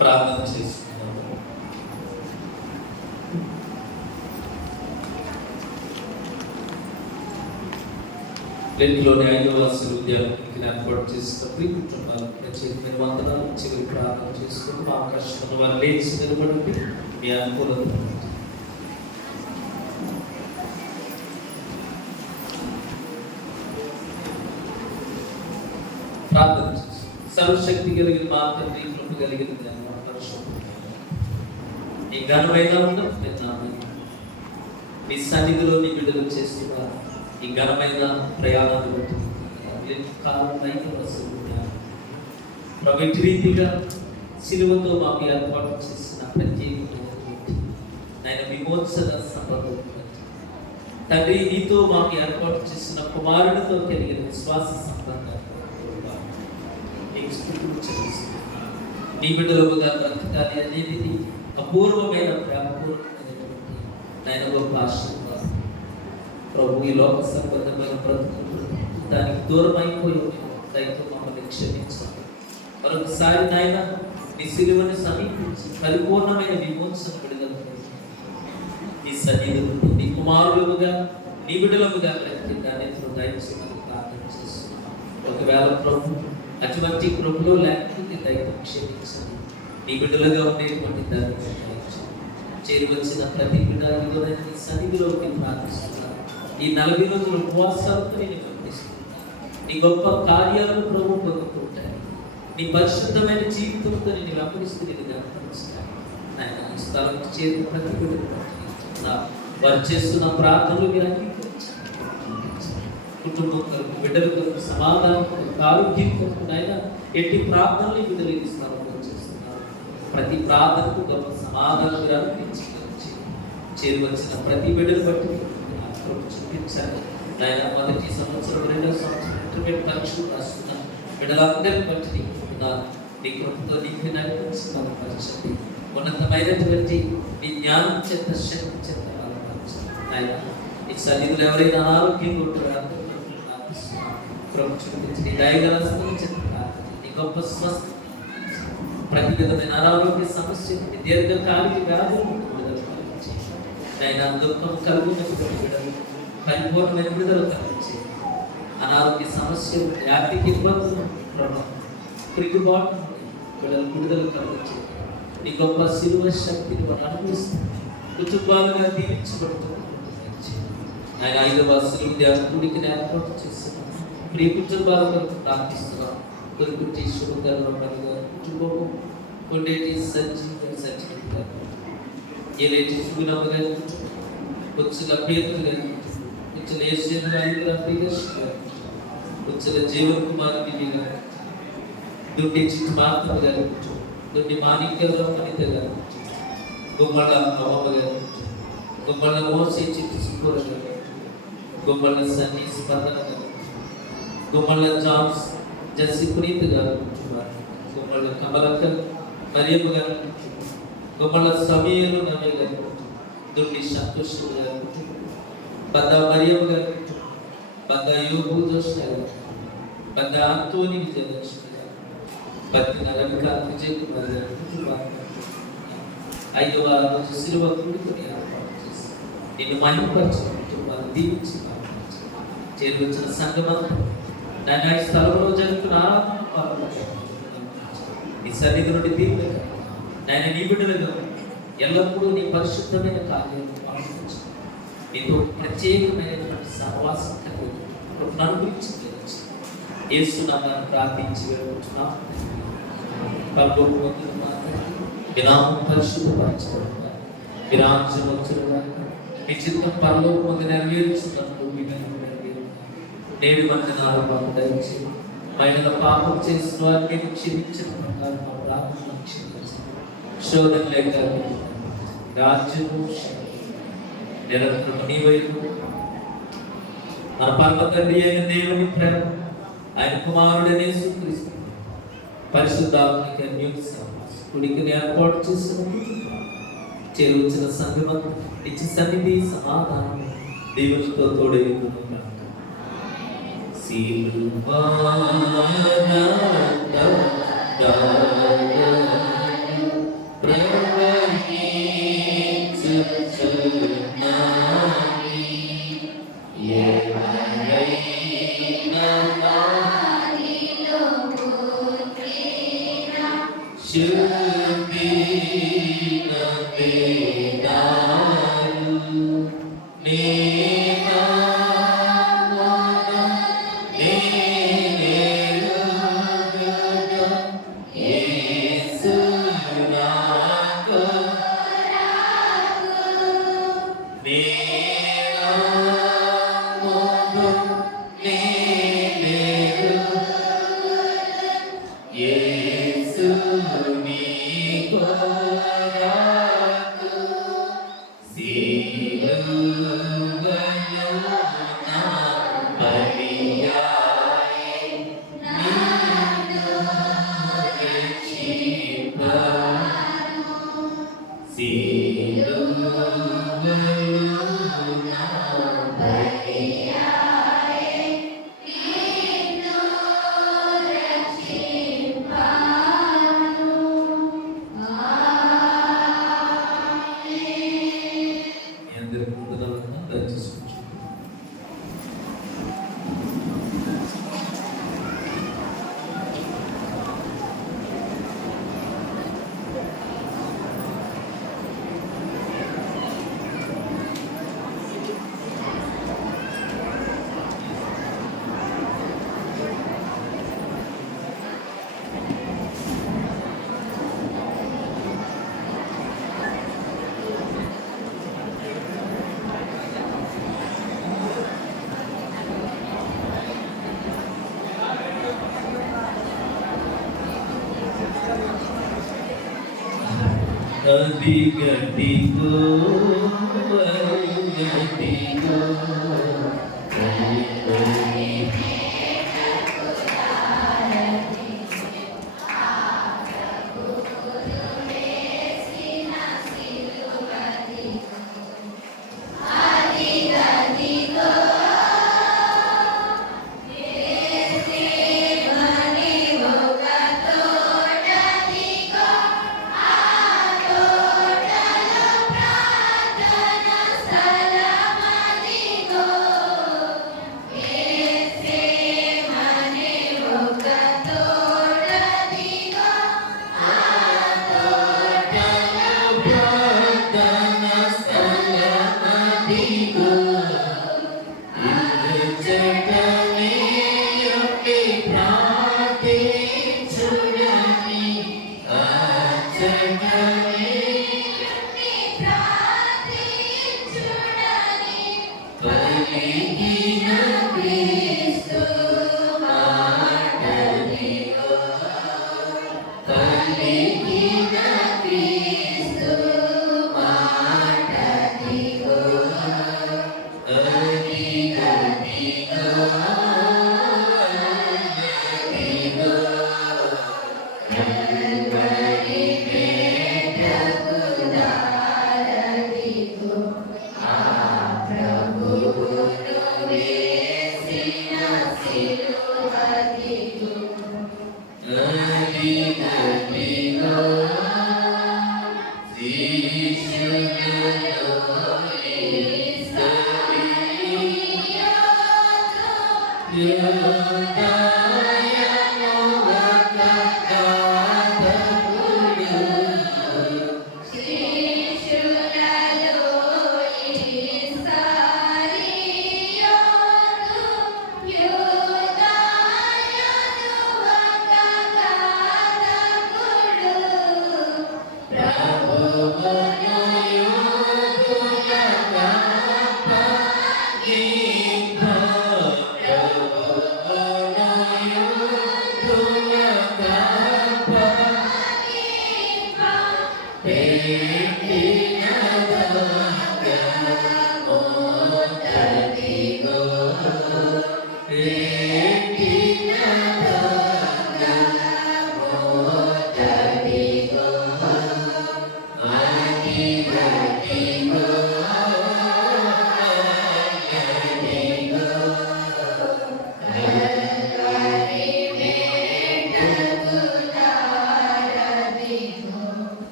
ప్రార్థన చేసుకున్నాము. రెండులోని 5వ విద్యార్థికి ఏర్పాటు చేసిన ప్రియకుటుంబాలు ప్రత్యేకమైన వందనాలు చివరి ప్రార్థన చేసుకుని మా కష్టం వారు లేచి నిలబడి మీ అనుకూలత ప్రార్థన చేసి సర్వశక్తి కలిగిన మా తండ్రి కృప కలిగిన ఈ ఘనమైన మీ సన్నిధిలో నీ బిడ్డలు చేస్తున్న ఈ ఘనమైన ప్రయాణాన్ని బట్టి ప్రభుత్వ రీతిగా సిలువతో మాకు ఏర్పాటు చేసిన ప్రత్యేకమైనటువంటి ఆయన విమోచన సంబంధం తండ్రి నీతో మాకు ఏర్పాటు చేసిన కుమారుడితో కలిగిన విశ్వాస సంబంధాన్ని నీ బిడ్డలుగా బ్రతకాలి అనేది అపూర్వమైన ప్రేమపూర్వకమైనటువంటి నాయన గొప్ప ఆశీర్వాదం ప్రభు. ఈ లోక సంబంధమైన బ్రతుకులు దానికి దూరం అయిపోయి దయతో మమ్మల్ని క్షమించాలి. మరొకసారి నాయన నీ సిలువను సమీపించి పరిపూర్ణమైన విమోచన విడుదల నీ సన్నిధులు నీ కుమారులుగా నీ బిడ్డలుగా బ్రతికి దాన్ని దయచేసి ప్రార్థన చేస్తున్నాం. ఒకవేళ ప్రభు అటువంటి కృపలో లేకపోతే దయతో క్షమించండి. నీ బిడ్డలుగా ఉండేటువంటి దాన్ని చేరి వచ్చిన ప్రతి బిడ్డ నీ సన్నిధిలోకి ప్రార్థిస్తున్నాను. ఈ 40 రోజులు ఉపవాసాలతో నేను పంపిస్తున్నాను. నీ గొప్ప కార్యాలను ప్రభు పొందుకుంటాను. నీ పరిశుద్ధమైన జీవితంతో నేను వెంబడిస్తూ నేను గమనిస్తాను. ఆయన ఈ స్థలం చేరిన ప్రతి బిడ్డ వారు చేస్తున్న ప్రార్థనలు మీరు అంగీకరించాలి. కుటుంబం కొరకు బిడ్డల కొరకు సమాధానం కొరకు ఆరోగ్యం కొరకు ఆయన ఎట్టి ప్రార్థనలు బిడ్డలు ఈ స్థలంలో చేస్తున్నారు. ప్రతి ప్రార్థనకు గొప్ప సమాధానం మీరు అనుగ్రహించి చేరి వచ్చిన ప్రతి బిడ్డలు బట్టి చూపించాలి. ఆయన మొదటి సంవత్సరం 2వ సంవత్సరం ఇంటర్మీడియట్ పరీక్షలు రాస్తున్న బిడ్డలందరినీ బట్టి నీ కృపతో నీకు నడిపించండి. ఉన్నతమైనటువంటి నీ జ్ఞానం చేత శక్తి చేత ఆయన ఈ సన్నిధిలో ఎవరైనా అనారోగ్యంగా ఉంటారు చూపించి దయగల నీ గొప్ప స్వస్థ ప్రతి విధమైన అనారోగ్య సమస్య దీర్ఘకాలిక వ్యాధులు ఆయన దుఃఖం కలుగునటువంటి విడుదల పరిపూర్ణమైన విడుదల కలిగించి అనారోగ్య సమస్యలు ఆర్థిక ఇబ్బందులు పిరుగుబాటు బిడ్డలు విడుదల కలిగించి నీ గొప్ప సిలువ శక్తిని వారు అనుభవిస్తారు. కుటుంబాలుగా దీవించబడుతూ ఆయన 5వ విద్యార్థుడికి ఏర్పాటు చేస్తున్నారు. ప్రియ కుటుంబాల కొరకు ప్రార్థిస్తున్నాం. కొడుకుటి శుభకరణ కుటుంబము కొండేటి సజ్జీవి గారు ఏలైతే సుగుణమ్మ గారి వచ్చల పేరు గారు వచ్చల ఏషియన్ గారి వచ్చల జీవన్ కుమార్ బిల్లి గారు దుడ్డి చిట్టుమాత్మ గారు దుడ్డి మాణిక్యరావు అనిత గారు గుమ్మళ్ళ అమ్మమ్మ గారు గుమ్మళ్ళ మోసే చిట్టు సుబ్బూర గారు గుమ్మళ్ళ సన్నీ స్పందన గారు గుమ్మళ్ళ జాన్స్ జస్సి పునీత్ గారు గుమ్మళ్ళ కమలక్క మరియమ్మ గారు గుమ్మళ్ళ సమీరు నవ్య గారు దుడ్డి సంతోష్ గారు బద్ద మరియమ్మ గారు బద్ద యోగు జోష్ గారు బద్ద ఆంటోని విజయలక్ష్మి గారు బద్ద రవికాంత్ విజయ్ కుమార్ గారు 5వ రోజు సిలువ కూడుకొని ఏర్పాటు చేసి నిన్ను మహిమపరచు వారు దీవించి చేరి వచ్చిన సంఘమంతా నాయన ఈ స్థలంలో జరుగుతున్న ఆరాధన నీ సన్నిధి నుండి దీవులుగా నాయన నీ బిడ్డలుగా ఎల్లప్పుడూ నీ పరిశుద్ధమైన కార్యాలను పాటించు. నీతో ప్రత్యేకమైనటువంటి సహవాసం కలిగి అనుభవించి యేసునామమున ప్రార్థించి వేడుకుంటున్నాం. వినామం పరిశుద్ధపరచబడుగా మీ రాజ్యం వచ్చుగా మీ చిత్తం పరలోకమందు నెరవేర్చున్నట్లు మీ నేడు వందనాలు మాకు దయచి మహిళల పాపం చేసిన వారిని క్షమించిన ప్రకారం మా ప్రార్థన క్షమించి శోధన లేక రాజ్యము నిరంతరం నీ వైపు మన పరమ తండ్రి అయిన దేవుని ప్రేమ ఆయన కుమారుడైన యేసుక్రీస్తు పరిశుద్ధాత్మక కుడికి ఏర్పాటు చేసిన చేరువచ్చిన సంఘమంతా ఇచ్చి సన్నిధి సమాధానం దేవునితో తోడై Prabhu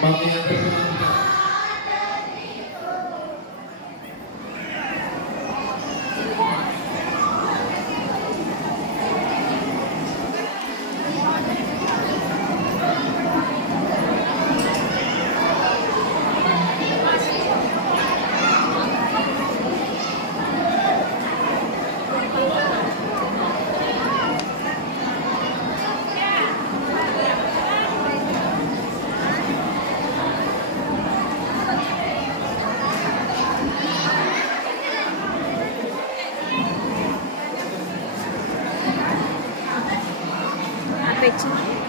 మా మీ అందరికీ వందనాలు. అక్కడ ఇచ్చింది